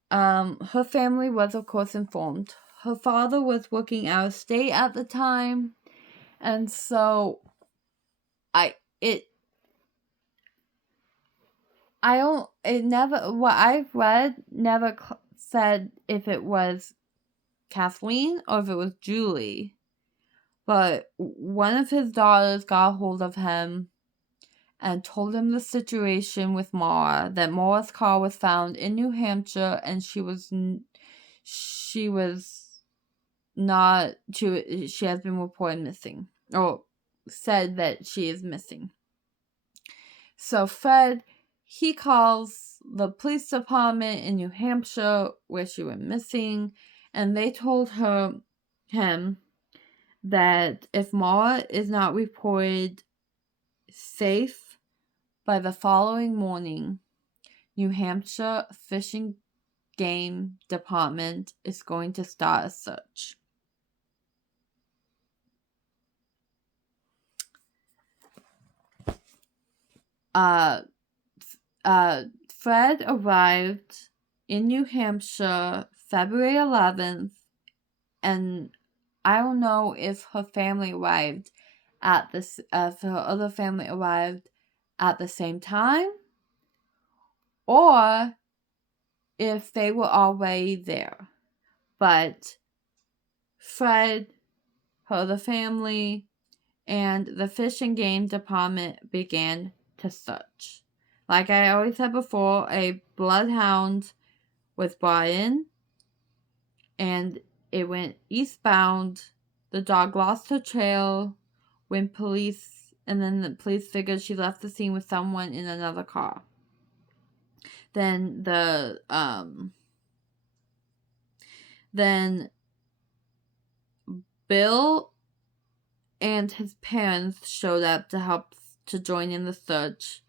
her family was of course informed. Her father was working out of state at the time, and so what I've read never said if it was Kathleen or if it was Julie, but one of his daughters got a hold of him and told him the situation with Maura, that Maura's car was found in New Hampshire and she has been reported missing, or said that she is missing. So Fred, he calls the police department in New Hampshire where she went missing, and they told him that if Maura is not reported safe by the following morning, New Hampshire Fish and Game Department is going to start a search. Fred arrived in New Hampshire February 11th, and I don't know if her family arrived if her other family arrived at the same time, or if they were already there. But Fred, her other family, and the Fish and Game Department began to search. Like I always said before, a bloodhound was brought in, and it went eastbound. The dog lost her trail and then the police figured she left the scene with someone in another car. Then Bill and his parents showed up to join in the search.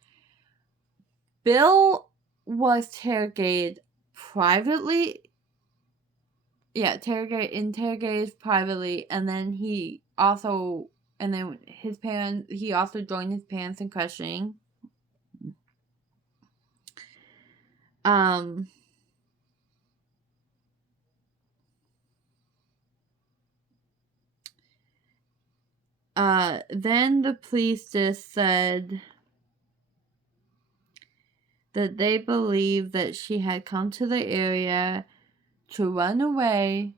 Bill was interrogated privately. Yeah, interrogated privately, and then he also joined his parents in questioning. Then the police just said that they believed that she had come to the area to run away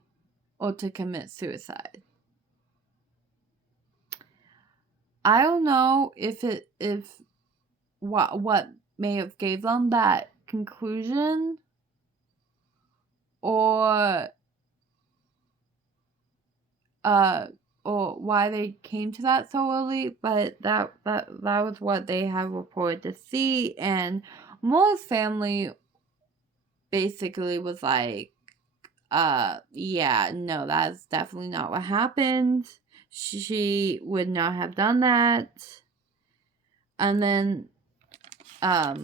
or to commit suicide. I don't know what may have gave them that conclusion, or why they came to that so early, but that was what they have reported to see. And Maura's family basically was like, yeah, no, that's definitely not what happened. She would not have done that. And then I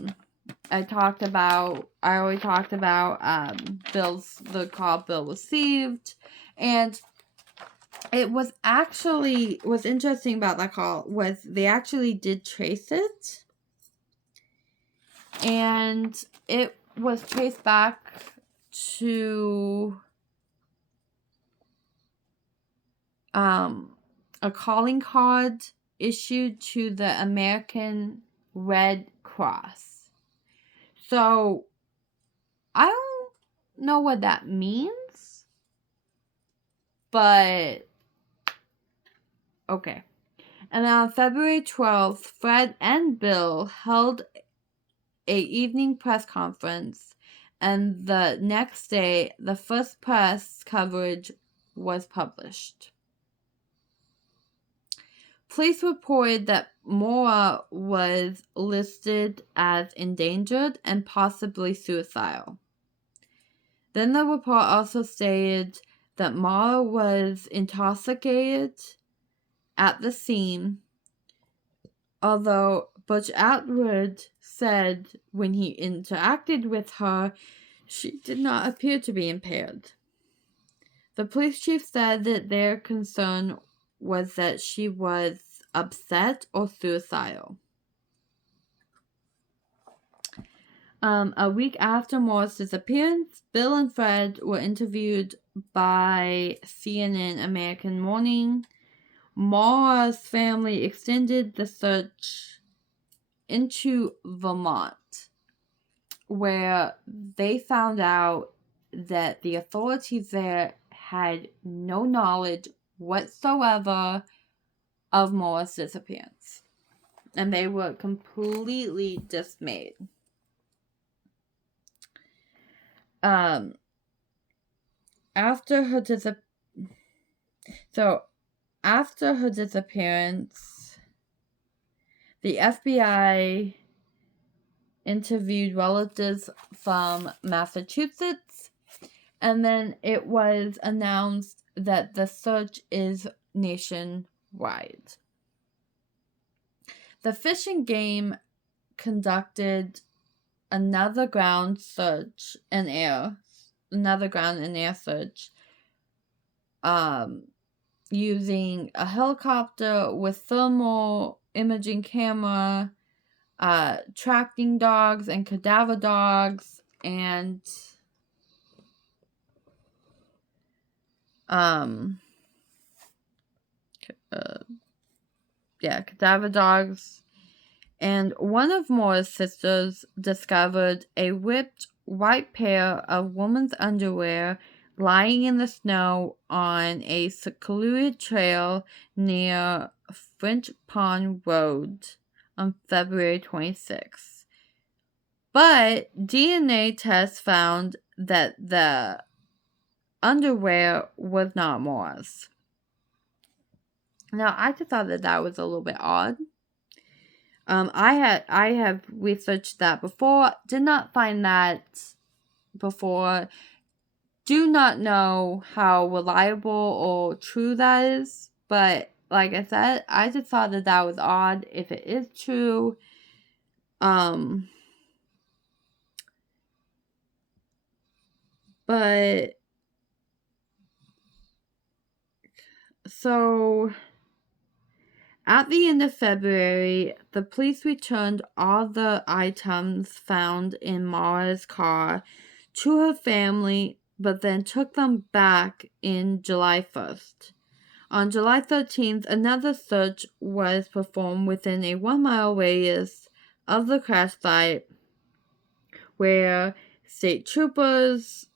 already talked about the call Bill received, and what's interesting about that call was they actually did trace it, and it was traced back to a calling card issued to the American Red Cross. So I don't know what that means, but okay. And on February 12th, Fred and Bill held a evening press conference, and the next day, the first press coverage was published. Police reported that Maura was listed as endangered and possibly suicidal. Then the report also stated that Maura was intoxicated at the scene, although Butch Atwood said when he interacted with her She did not appear to be impaired. The police chief said that their concern was that she was upset or suicidal. A week after Maura's disappearance, Bill and Fred were interviewed by CNN American Morning. Maura's family extended the search into Vermont, where they found out that the authorities there had no knowledge whatsoever of Maura's disappearance. And they were completely dismayed. After her disappearance, the FBI interviewed relatives from Massachusetts, and then it was announced that the search is nationwide. The Fish and Game conducted another ground and air search, using a helicopter with thermal imaging camera, tracking dogs and cadaver dogs, and cadaver dogs. And one of Maura's sisters discovered a ripped white pair of women's underwear lying in the snow on a secluded trail near French Pond Road on February 26th. But DNA tests found that the underwear was not Maura's. Now, I just thought that was a little bit odd. I have researched that before. Did not find that before. Do not know how reliable or true that is. But like I said, I just thought that was odd. If it is true, but so at the end of February, the police returned all the items found in Maura's car to her family, but then took them back in July 1st. On July 13th, another search was performed within a 1-mile radius of the crash site, where state troopers,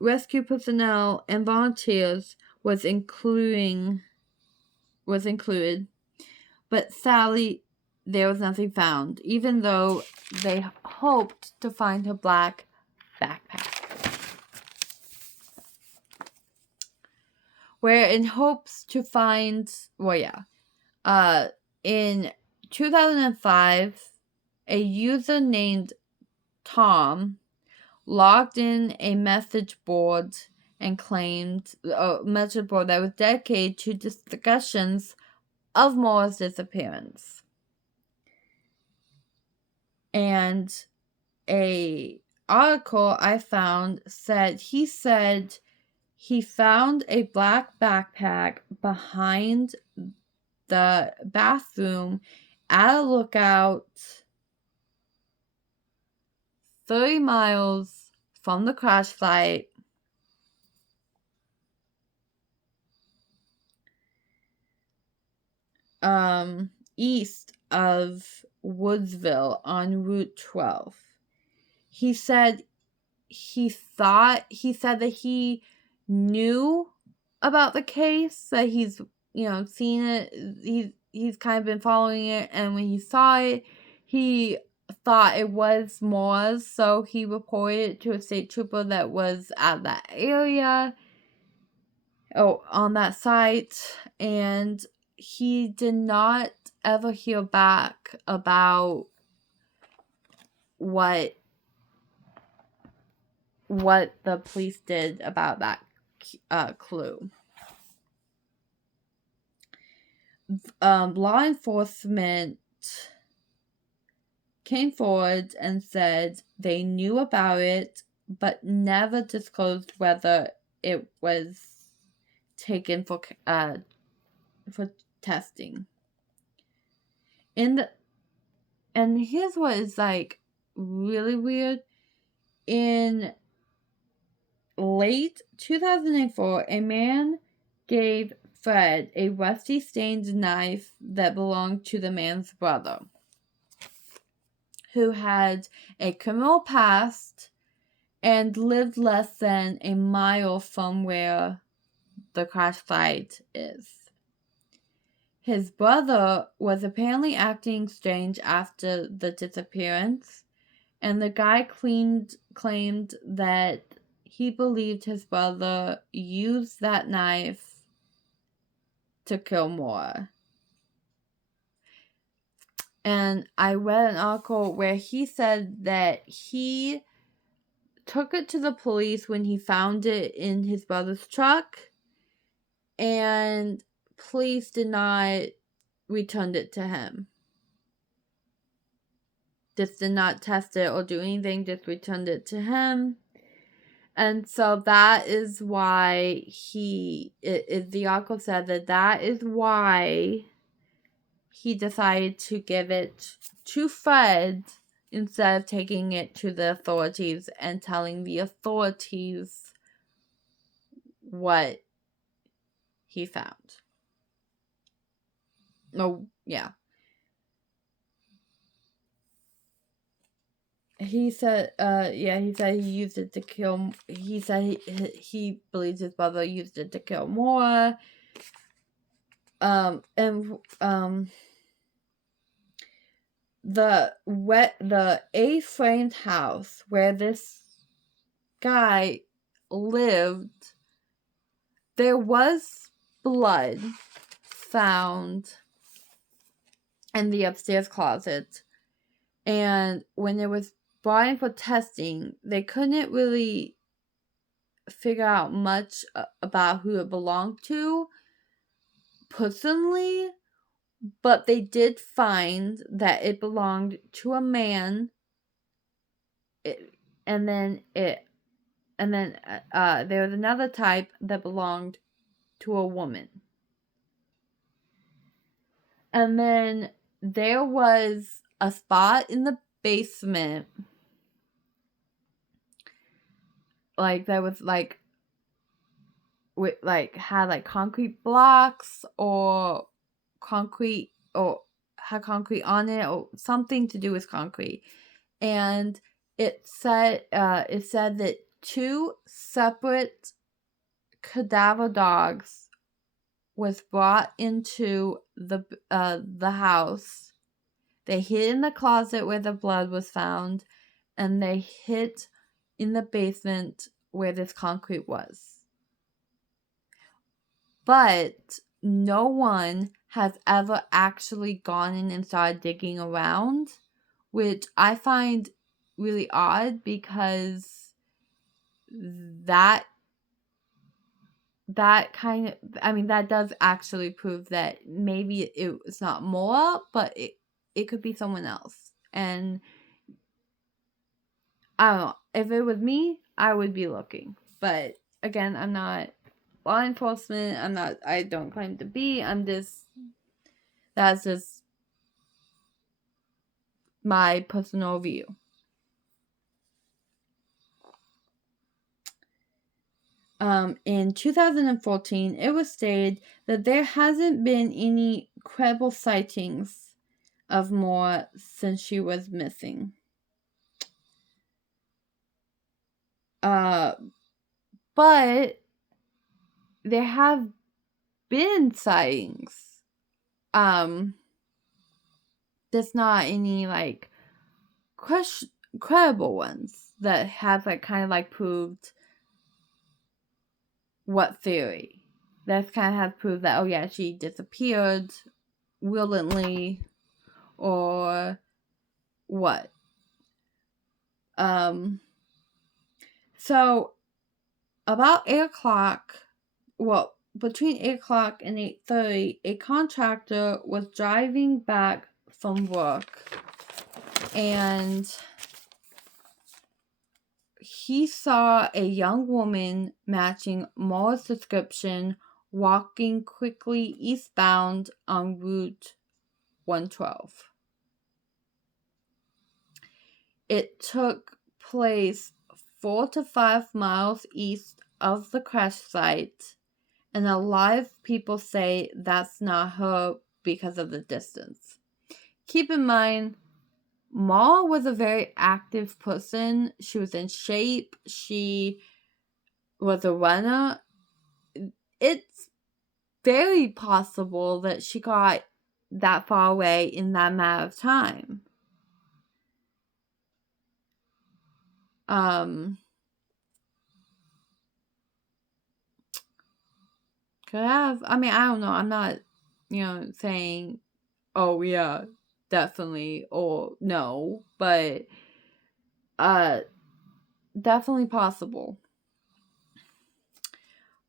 rescue personnel, and volunteers was included. But sadly, there was nothing found, even though they hoped to find her black backpack. Where in hopes to find, in 2005, a user named Tom logged in a message board and claimed a message board that was dedicated to discussions of Maura's disappearance. And a article I found said he found a black backpack behind the bathroom at a lookout 30 miles from the crash site. East of Woodsville on Route 12. He said that he knew about the case, that he's, seen it, he's kind of been following it, and when he saw it, he thought it was Maura's, so he reported it to a state trooper that was at that area, on that site, and he did not ever hear back about what the police did about that clue. Law enforcement came forward and said they knew about it but never disclosed whether it was taken for testing. And here's what is like really weird. In late 2004, a man gave Fred a rusty stained knife that belonged to the man's brother, who had a criminal past and lived less than a mile from where the crash site is. His brother was apparently acting strange after the disappearance, and the guy claimed that he believed his brother used that knife to kill Maura. And I read an article where he said that he took it to the police when he found it in his brother's truck, and police did not return it to him. Just did not test it or do anything, just returned it to him. And so that is why the article said that is why he decided to give it to Fred instead of taking it to the authorities and telling the authorities what he found. Oh, yeah. He said he used it to kill. He said he believes his brother used it to kill Maura. The A-framed house where this guy lived, there was blood found in the upstairs closet, and when it was brought in for testing, they couldn't really figure out much about who it belonged to personally, but they did find that it belonged to a man, and then there was another type that belonged to a woman. And then there was a spot in the basement, like that was like with had like concrete blocks or concrete, or had concrete on it, or something to do with concrete. And it said that 2 separate cadaver dogs was brought into the house. They hid in the closet where the blood was found, and they hid in the basement where this concrete was. But no one has ever actually gone in and started digging around, which I find really odd, because that kind of, that does actually prove that maybe it's not Maura, but it could be someone else. And I don't know, if it was me, I would be looking. But again, I'm not law enforcement, I don't claim to be, that's just my personal view. In 2014, it was stated that there hasn't been any credible sightings of Maura since she was missing. But there have been sightings. There's not any like credible ones that have like kind of like proved what theory. That's kind of have proved that, oh yeah, she disappeared willingly, or what. So about 8 o'clock, between 8 o'clock and 8:30, a contractor was driving back from work, and he saw a young woman matching Maura's description walking quickly eastbound on Route 112. It took place 4 to 5 miles east of the crash site, and a lot of people say that's not her because of the distance. Keep in mind, Maura was a very active person. She was in shape. She was a runner. It's very possible that she got that far away in that amount of time. Could have. I mean, I don't know. I'm not, saying, oh yeah, definitely, or no, but definitely possible.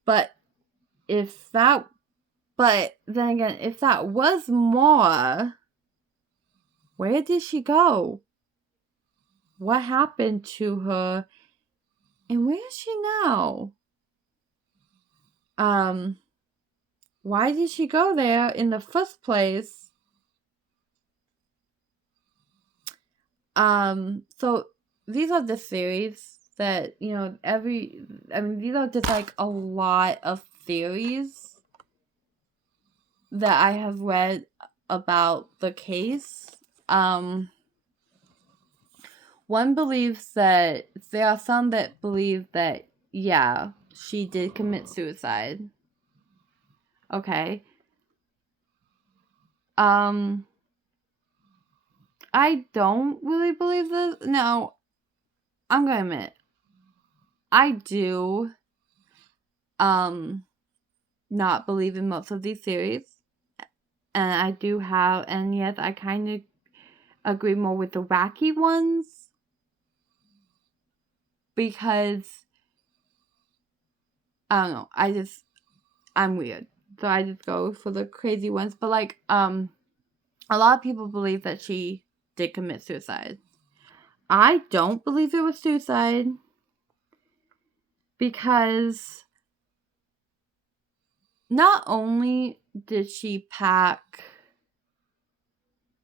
But then again, if that was Maura, where did she go? What happened to her? And where is she now? Why did she go there in the first place? So these are the theories that, these are just like a lot of theories that I have read about the case. One believes that there are some that believe that, yeah, she did commit suicide. Okay. I don't really believe this. No, I'm gonna admit, I do, not believe in most of these theories. And I do have, and yes, I kind of agree more with the wacky ones. Because, I don't know, I'm weird. So I just go for the crazy ones. But like, a lot of people believe that she did commit suicide. I don't believe it was suicide. Because not only did she pack,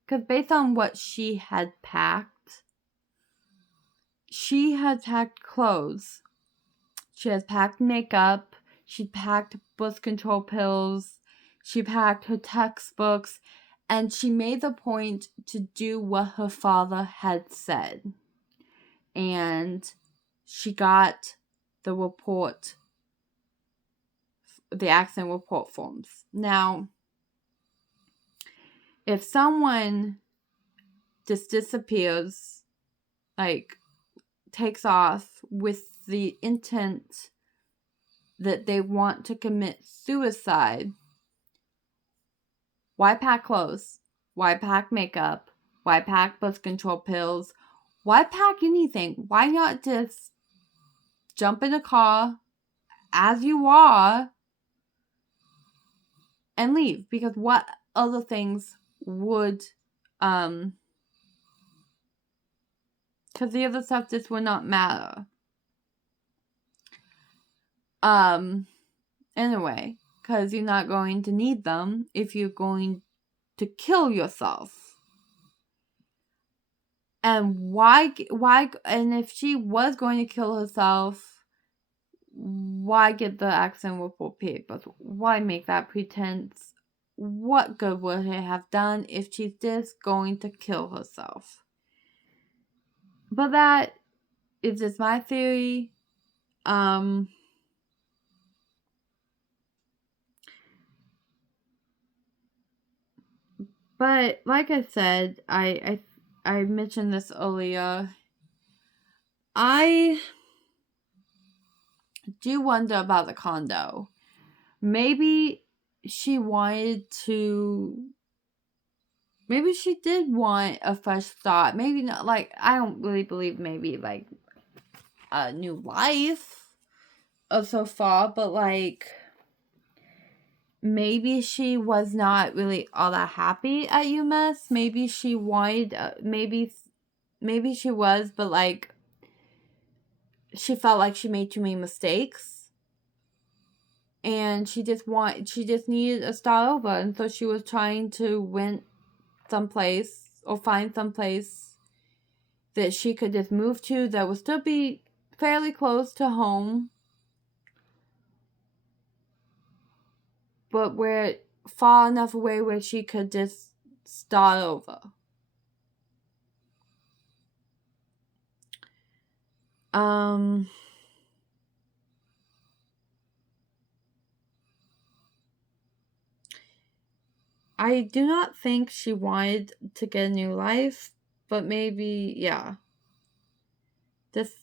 because based on what she had packed clothes. She has packed makeup. She packed birth control pills. She packed her textbooks. And she made the point to do what her father had said. And she got the accident report forms. Now, if someone just disappears, like takes off with the intent that they want to commit suicide, why pack clothes? Why pack makeup? Why pack birth control pills? Why pack anything? Why not just jump in a car as you are and leave? Because what other things would, because the other stuff just would not matter. Anyway, because you're not going to need them if you're going to kill yourself. And and if she was going to kill herself, why get the accident report papers? Why make that pretense? What good would it have done if she's just going to kill herself? But that is just my theory. But like I said, I mentioned this earlier. I do wonder about the condo. Maybe she did want a fresh start. Maybe not, like, I don't really believe maybe, like, a new life so far, but, like, maybe she was not really all that happy at UMass. Maybe she wanted, maybe she was, but, like, she felt like she made too many mistakes, and she just needed a start over, and so she was trying to rent someplace or find someplace that she could just move to that would still be fairly close to home, but where far enough away where she could just start over. I do not think she wanted to get a new life, but maybe, yeah. Just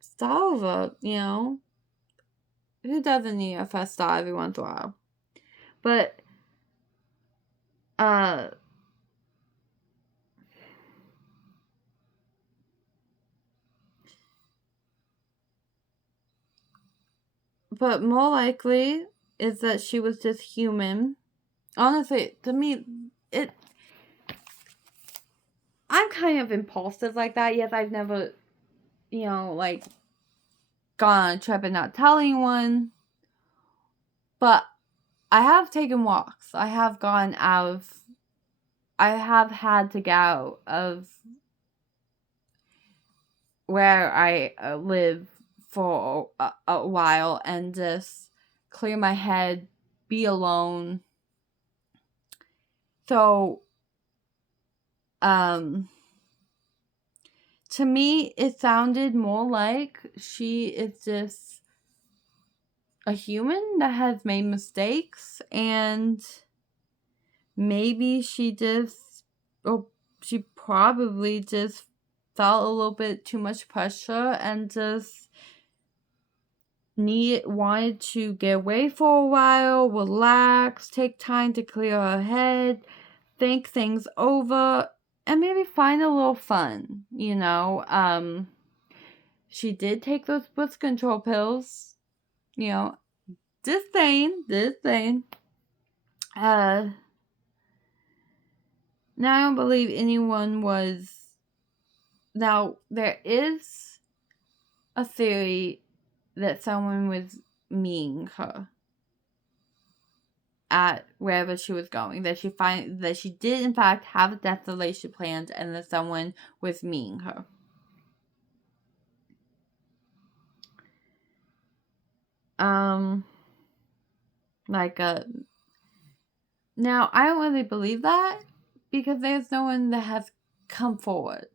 start over, you know? Who doesn't need a fresh start every once in a while? But, but more likely is that she was just human. Honestly, to me, I'm kind of impulsive like that. Yes, I've never, like, gone on a trip and not tell anyone. But I have taken walks. I have had to get out of where I live for a while and just clear my head, be alone. So, to me, it sounded more like she is just a human that has made mistakes, and maybe she probably just felt a little bit too much pressure and just wanted to get away for a while, relax, take time to clear her head, think things over, and maybe find a little fun, She did take those birth control pills, this thing. Now I don't believe anyone was. Now, there is a theory that someone was meeting her at wherever she was going. That she did in fact have a destination planned, and that someone was meeting her. Now I don't really believe that because there's no one that has come forward.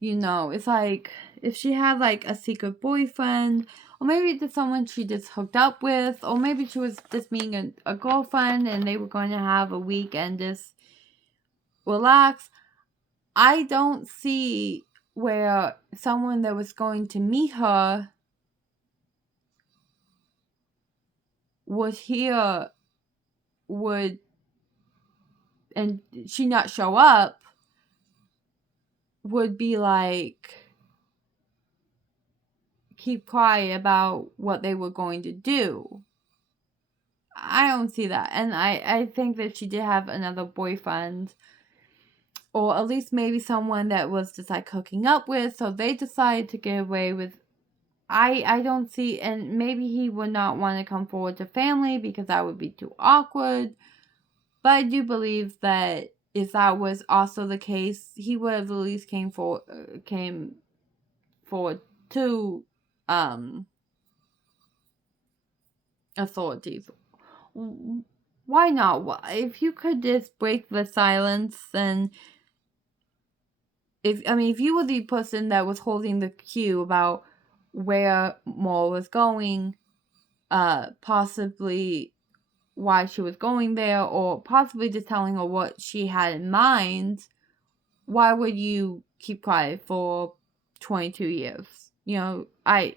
It's like if she had like a secret boyfriend, or maybe just someone she just hooked up with, or maybe she was just meeting a girlfriend and they were going to have a week and just relax. I don't see where someone that was going to meet her and she not show up would be like keep quiet about what they were going to do. I don't see that. And I think that she did have another boyfriend, or at least maybe someone that was just like hooking up with, so they decided to get away with. I don't see, and maybe he would not want to come forward to family because that would be too awkward. But I do believe that if that was also the case, he would have at least came forward to authorities. Why not? If you could just break the silence, then if you were the person that was holding the cue about where Maura was going, possibly why she was going there, or possibly just telling her what she had in mind, why would you keep quiet for 22 years? I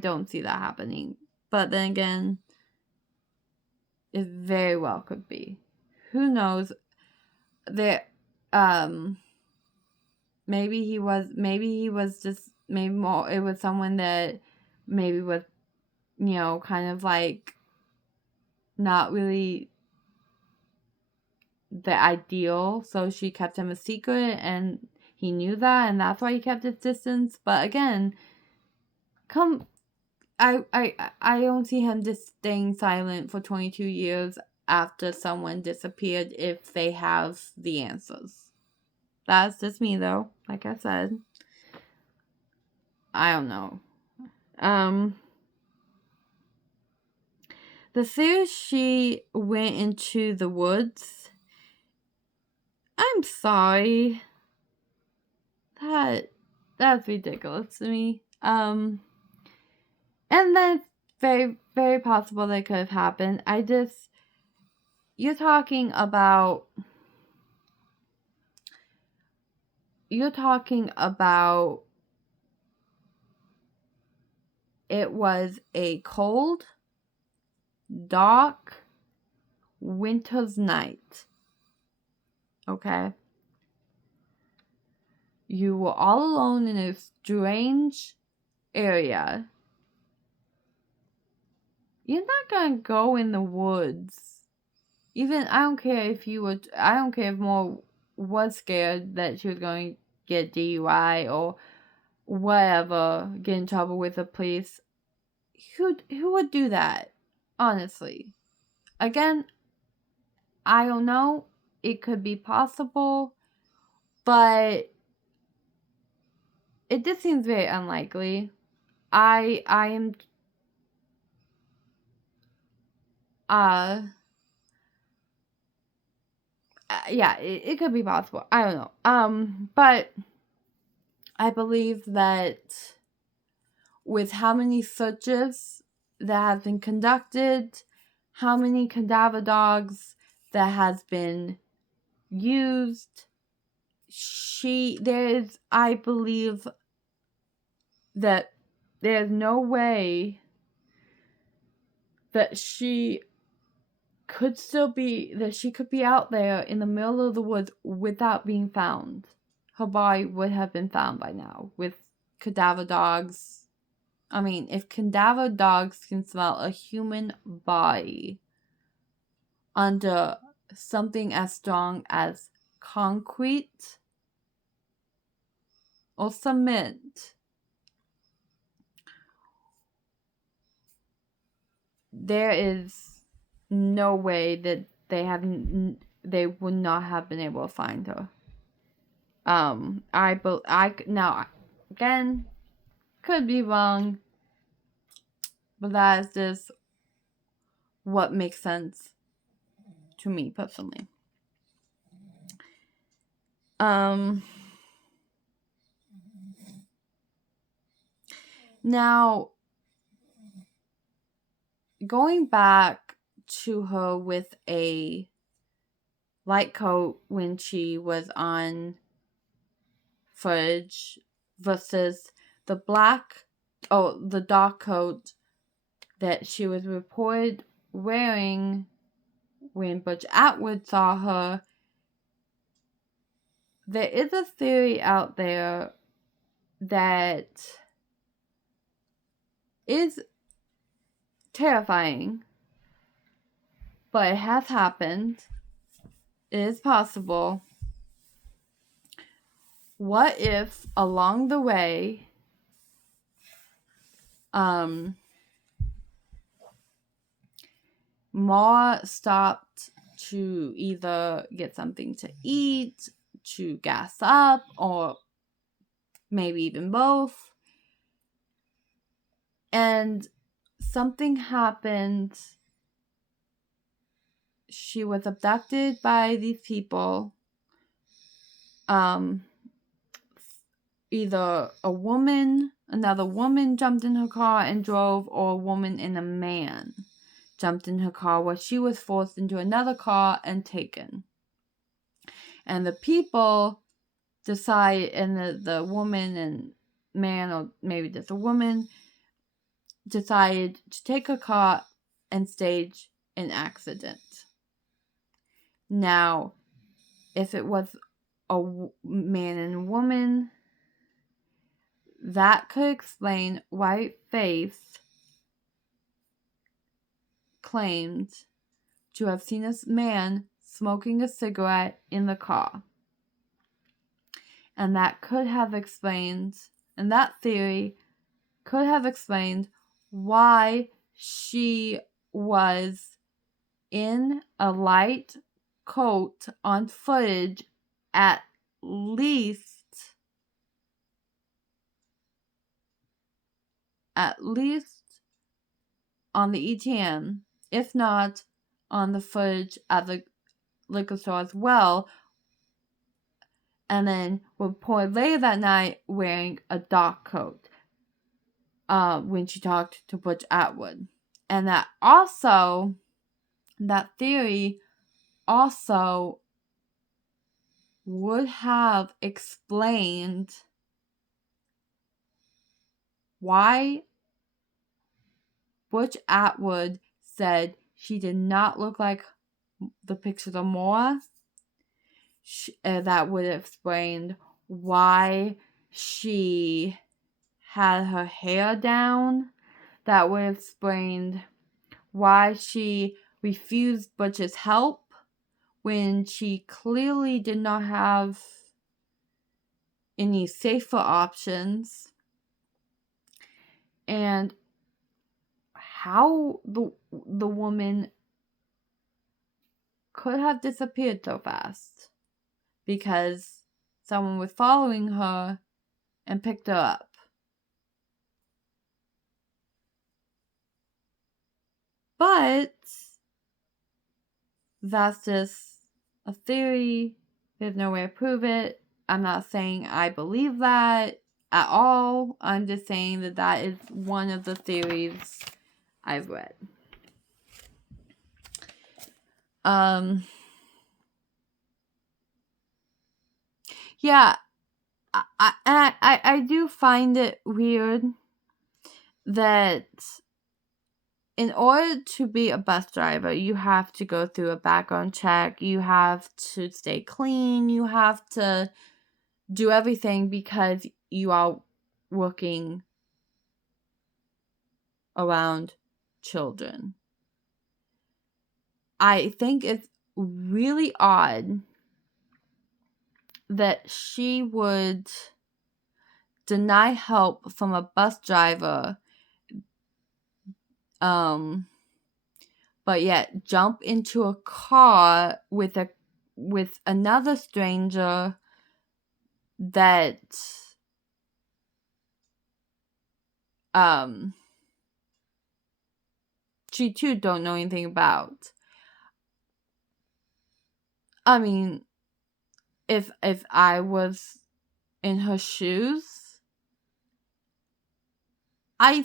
don't see that happening. But then again, it very well could be. Who knows? There, maybe he was just, maybe more, it was someone that maybe was, kind of like not really the ideal, so she kept him a secret, and he knew that, and that's why he kept his distance. But again, come. I don't see him just staying silent for 22 years after someone disappeared if they have the answers. That's just me, though. Like I said, I don't know. The theory she went into the woods. I'm sorry. That's ridiculous to me. And that's very, very possible that could have happened. You're talking about it was a cold, dark winter's night. Okay? You were all alone in a strange area. You're not gonna go in the woods. Even, I don't care if Maura was scared that she was going to get DUI or whatever, get in trouble with the police. Who would do that? Honestly. Again, I don't know. It could be possible, but it just seems very unlikely. I am yeah, it could be possible. I don't know. But I believe that with how many searches that have been conducted, how many cadaver dogs that has been used, I believe that there's no way that she could be out there in the middle of the woods without being found. Her body would have been found by now with cadaver dogs. I mean, if cadaver dogs can smell a human body under something as strong as concrete or cement, there is no way that they would not have been able to find her. Now, again, could be wrong, but that is just what makes sense to me personally. Now, going back to her with a light coat when she was on footage versus the dark coat that she was reported wearing when Butch Atwood saw her. There is a theory out there that is terrifying, but it has happened. It is possible. What if along the way, Maura stopped to either get something to eat, to gas up, or maybe even both, and something happened. She was abducted by these people. Either another woman jumped in her car and drove, or a woman and a man jumped in her car where she was forced into another car and taken. And the people decide, and the woman and man, or maybe just a woman, decided to take her car and stage an accident. Now, if it was a man and a woman, that could explain why Faith claimed to have seen a man smoking a cigarette in the car. And that could have explained, and that theory could have explained why she was in a light coat on footage at least on the ETN, if not on the footage at the liquor store as well, and then reported later that night wearing a dark coat when she talked to Butch Atwood. And that theory also would have explained why Butch Atwood said she did not look like the pictures of Maura. That would have explained why she had her hair down. That would have explained why she refused Butch's help when she clearly did not have any safer options. And how the woman could have disappeared so fast because someone was following her and picked her up. But that's just a theory. There's no way to prove it. I'm not saying I believe that at all. I'm just saying that is one of the theories I've read. Yeah, I do find it weird that in order to be a bus driver, you have to go through a background check, you have to stay clean, you have to do everything because you are working around children. I think it's really odd that she would deny help from a bus driver, but yet jump into a car with another stranger that she too don't know anything about. I mean, if I was in her shoes, I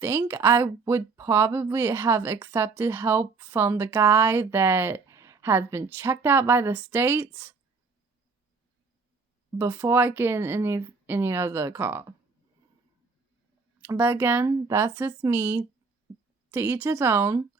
think I would probably have accepted help from the guy that has been checked out by the state before I get in any other car. But again, that's just me. To each his own.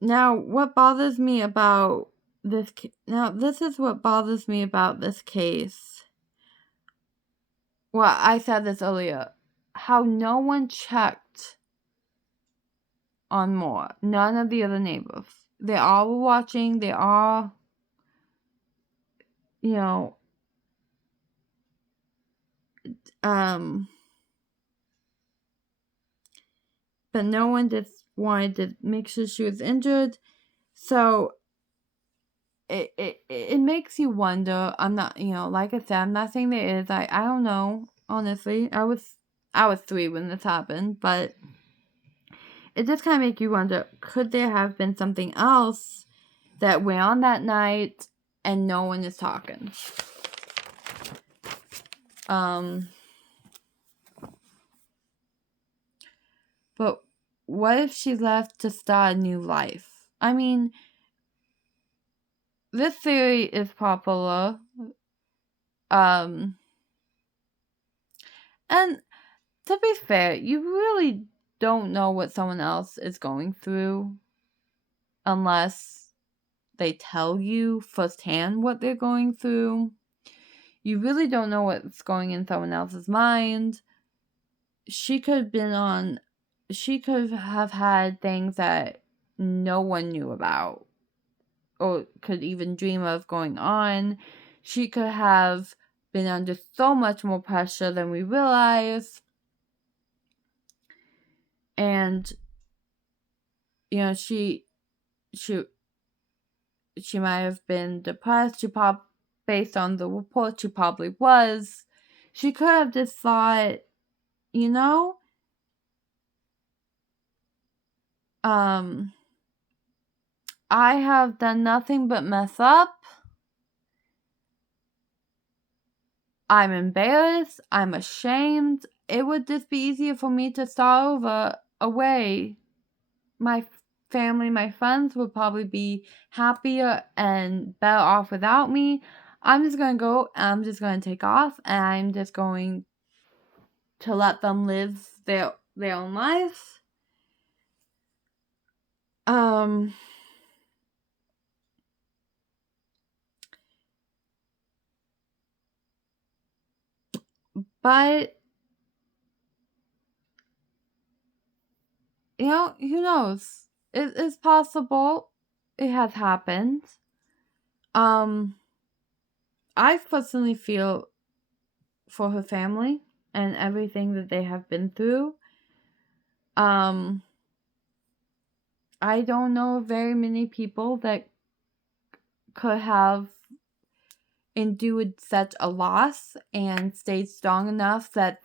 Now, what bothers me about this... this is what bothers me about this case. Well, I said this earlier. How no one checked on Maura. None of the other neighbors. They all were watching. They all, but no one just wanted to make sure she was injured. So it makes you wonder. I'm not, like I said, I'm not saying there is. I don't know, honestly. I was 3 when this happened, but it just kind of makes you wonder, could there have been something else that went on that night and no one is talking? But what if she left to start a new life? I mean, this theory is popular. And to be fair, you really don't know what someone else is going through unless they tell you firsthand what they're going through. You really don't know what's going in someone else's mind. she could have had things that no one knew about or could even dream of going on. She could have been under so much more pressure than we realize. And, you know, she might have been depressed. Based on the report, she probably was. She could have just thought, you know, I have done nothing but mess up. I'm embarrassed. I'm ashamed. It would just be easier for me to start over away. My family, my friends would probably be happier and better off without me. I'm just going to go, I'm just going to take off, and I'm just going to let them live their own life. But, you know, who knows? It is possible. It has happened. I personally feel for her family and everything that they have been through. I don't know very many people that could have endured such a loss and stayed strong enough that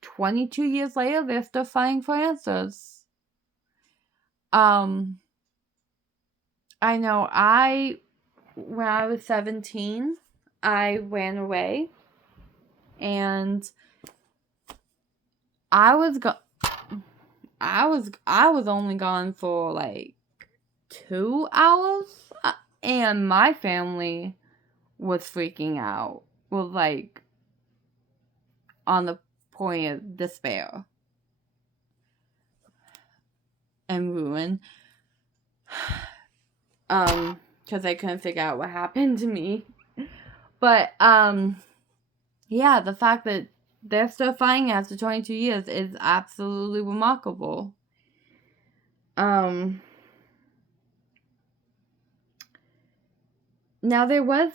22 years later they're still fighting for answers. I know when I was 17, I ran away, and I was only gone for like 2 hours, and my family was freaking out, was like on the point of despair and ruin, because I couldn't figure out what happened to me. But yeah, the fact that they're still fighting after 22 years is absolutely remarkable. Now there was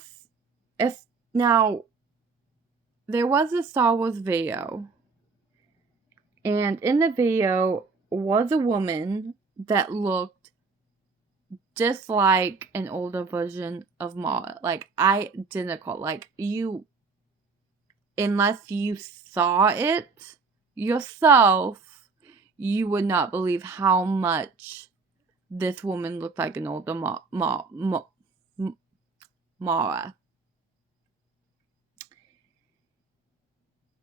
a Star Wars video, and in the video was a woman that looked just like an older version of Maura, like identical. Like, unless you saw it yourself, you would not believe how much this woman looked like an older Maura.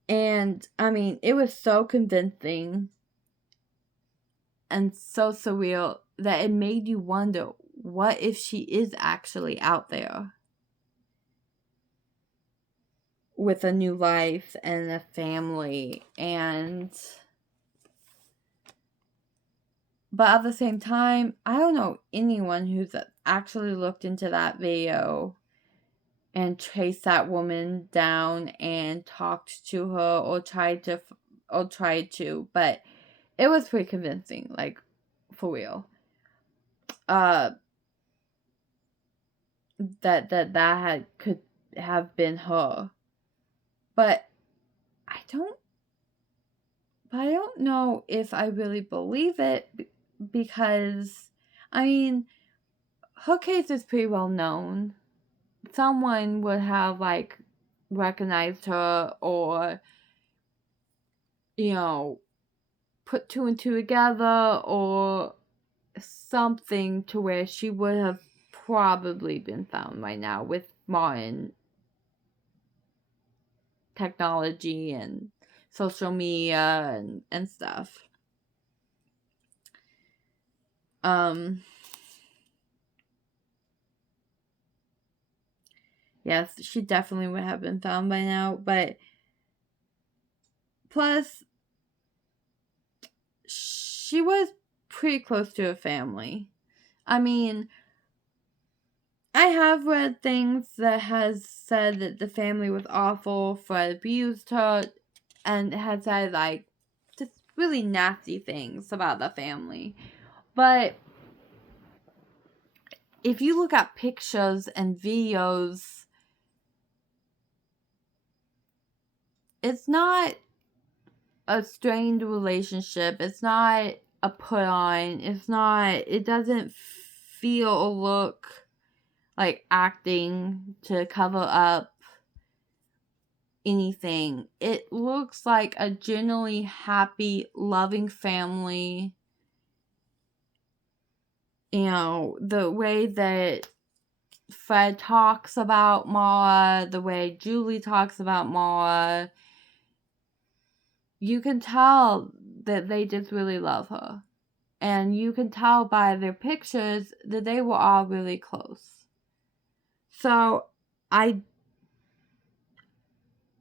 And, I mean, it was so convincing and so surreal that it made you wonder, what if she is actually out there with a new life and a family? But at the same time, I don't know anyone who's actually looked into that video and traced that woman down and talked to her or tried to, but it was pretty convincing, like, for real. That could have been her. But I don't know if I really believe it, because, I mean, her case is pretty well known. Someone would have, like, recognized her, or, you know, put 2 and 2 together, or something to where she would have probably been found right now with modern technology and social media and stuff. Yes, she definitely would have been found by now, but plus, she was pretty close to her family. I mean, I have read things that has said that the family was awful, Fred abused her, and had said, like, really nasty things about the family. But if you look at pictures and videos, it's not a strained relationship. It's not a put on. It doesn't feel or look like acting to cover up anything. It looks like a genuinely happy, loving family. You know, the way that Fred talks about Maura, the way Julie talks about Maura, you can tell that they just really love her. And you can tell by their pictures that they were all really close. So,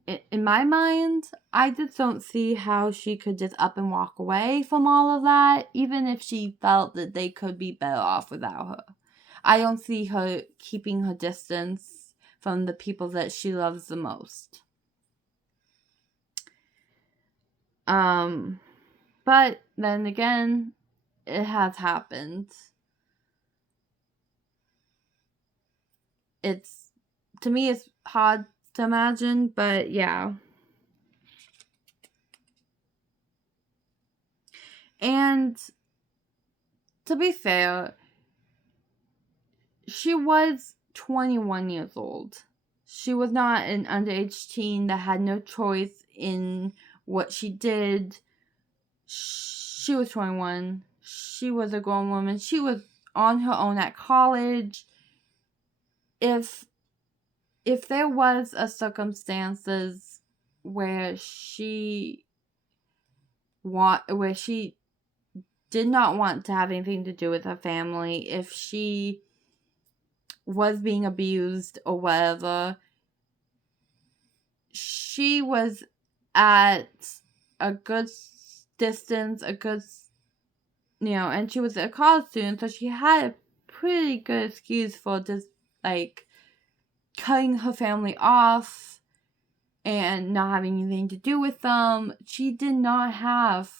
in my mind, I just don't see how she could just up and walk away from all of that, even if she felt that they could be better off without her. I don't see her keeping her distance from the people that she loves the most. But then again, it has happened. To me, it's hard to imagine, but yeah. And to be fair, she was 21 years old. She was not an underage teen that had no choice in what she did. She was 21. She was a grown woman. She was on her own at college. If there was a circumstances where she did not want to have anything to do with her family, if she was being abused or whatever, she was at a good distance, and she was a college student, so she had a pretty good excuse for just, like, cutting her family off and not having anything to do with them. She did not have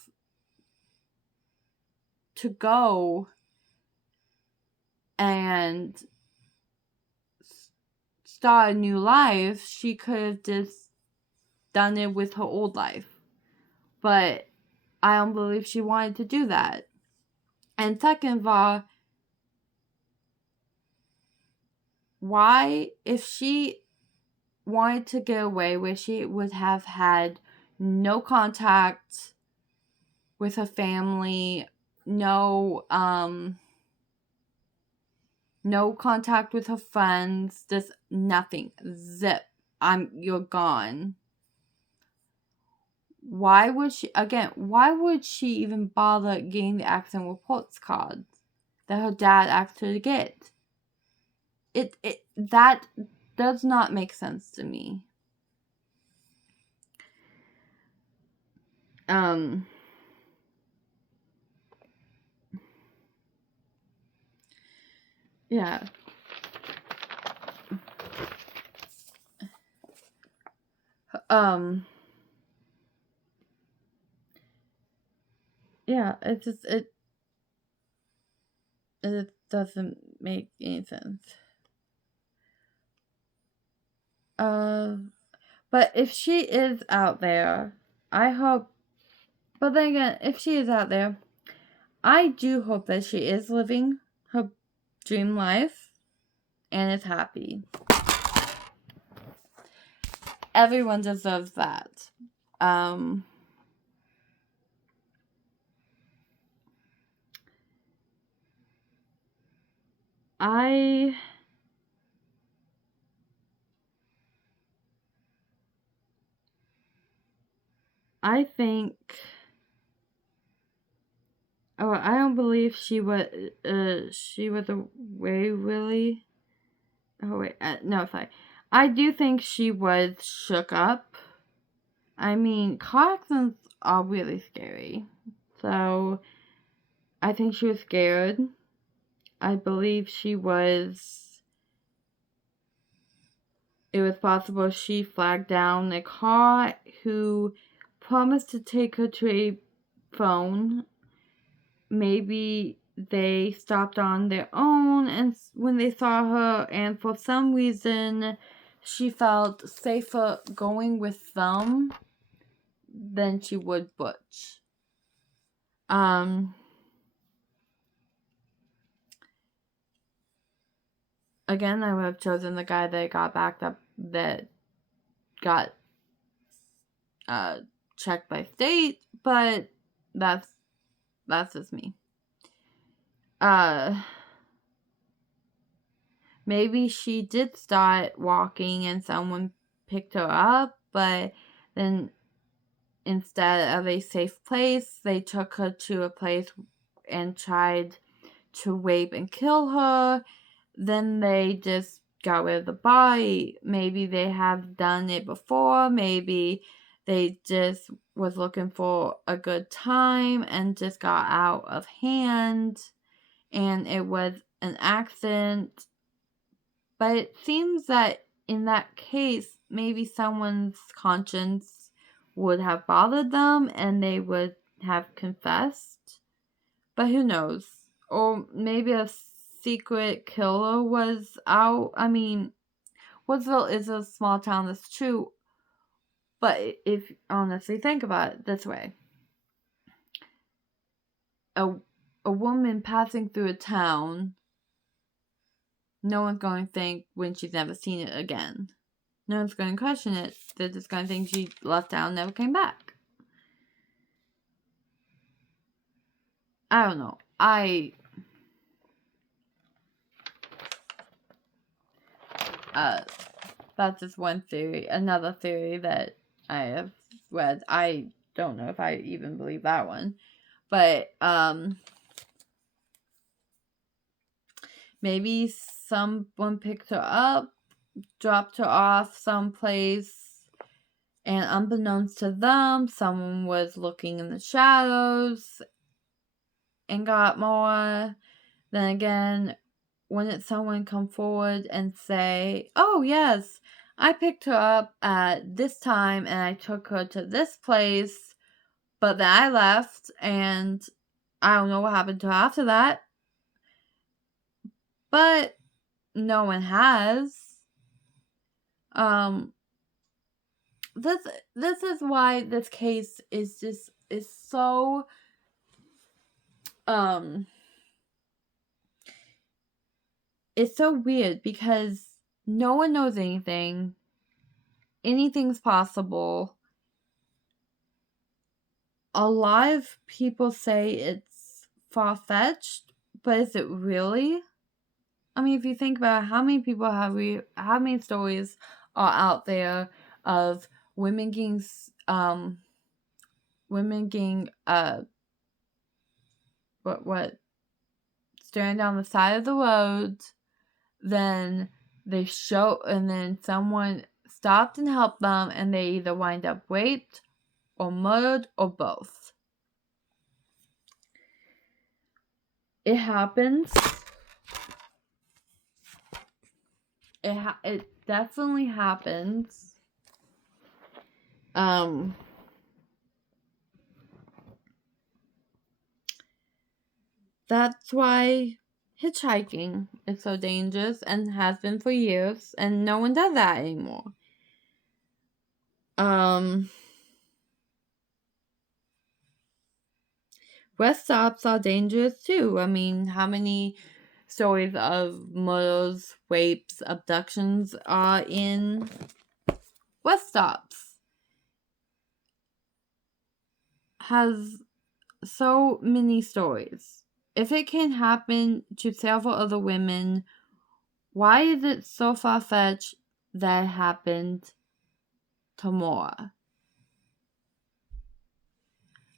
to go and start a new life. She could have just done it with her old life. But I don't believe she wanted to do that. And second of all, why, if she wanted to get away, where she would have had no contact with her family, no contact with her friends, just nothing, zip, you're gone. Why would she even bother getting the accident reports card that her dad asked her to get? That does not make sense to me. Yeah. Yeah, it doesn't make any sense. But if she is out there, I hope, but then again, if she is out there, I do hope that she is living her dream life and is happy. Everyone deserves that. I think. Oh, I don't believe she was away, really. Oh, wait. No, sorry. I do think she was shook up. I mean, car accidents are really scary. So, I think she was scared. I believe it was possible she flagged down a car who promised to take her to a phone. Maybe they stopped on their own and when they saw her, and for some reason she felt safer going with them than she would Butch. Again, I would have chosen the guy that got backed up, that got checked by state, but that's just me. Maybe she did start walking and someone picked her up, but then instead of a safe place, they took her to a place and tried to rape and kill her. Then they just got rid of the body. Maybe they have done it before. Maybe they just was looking for a good time and just got out of hand and it was an accident. But it seems that in that case, maybe someone's conscience would have bothered them and they would have confessed. But who knows? Or maybe a secret killer was out. I mean, Woodsville is a small town, that's true. But if honestly think about it this way, a woman passing through a town, no one's going to think when she's never seen it again. No one's going to question it. They're just going to think she left town and never came back. I don't know. That's just one theory. Another theory that I have read. I don't know if I even believe that one. But, maybe someone picked her up, dropped her off someplace, and unbeknownst to them, someone was looking in the shadows and got Maura. Then again, wouldn't someone come forward and say, oh yes, I picked her up at this time and I took her to this place, but then I left and I don't know what happened to her after that. But no one has. This is why this case is so it's so weird because no one knows anything. Anything's possible. A lot of people say it's far-fetched, but is it really? I mean, if you think about it, how many stories are out there of women getting staring down the side of the road, then then someone stopped and helped them, and they either wind up raped or murdered or both. It happens. It definitely happens. That's why hitchhiking is so dangerous and has been for years, and no one does that anymore. Rest stops are dangerous too. I mean, how many stories of murders, rapes, abductions are in rest stops? Has so many stories. If it can happen to several other women, why is it so far-fetched that it happened to Maura?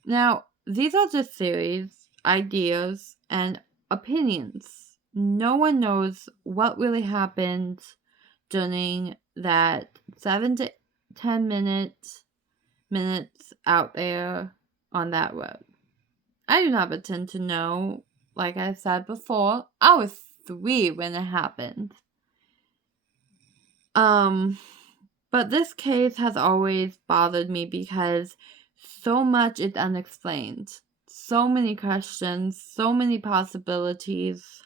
Now, these are just theories, ideas, and opinions. No one knows what really happened during that 7 to 10 minutes out there on that road. I do not pretend to know. Like I said before, I was 3 when it happened. But this case has always bothered me because so much is unexplained. so many questions, so many possibilities.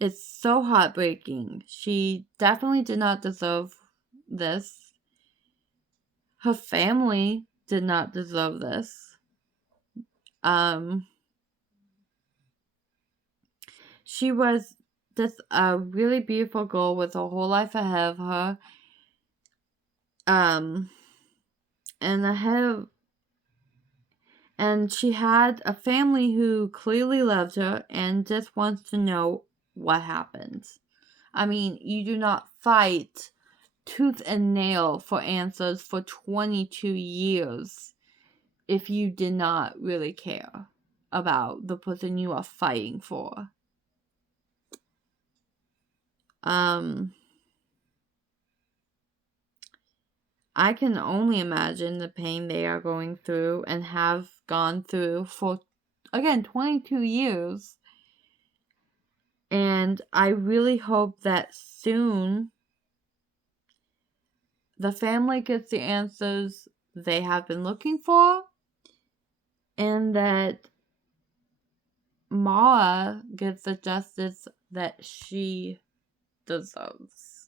It's so heartbreaking. She definitely did not deserve this. Her family did not deserve this. She was just a really beautiful girl with a whole life ahead of her. And she had a family who clearly loved her and just wants to know what happened. I mean, you do not fight tooth and nail for answers for 22 years if you did not really care about the person you are fighting for. I can only imagine the pain they are going through and have gone through for, again, 22 years. And I really hope that soon the family gets the answers they have been looking for, and that Maura gets the justice that she deserves.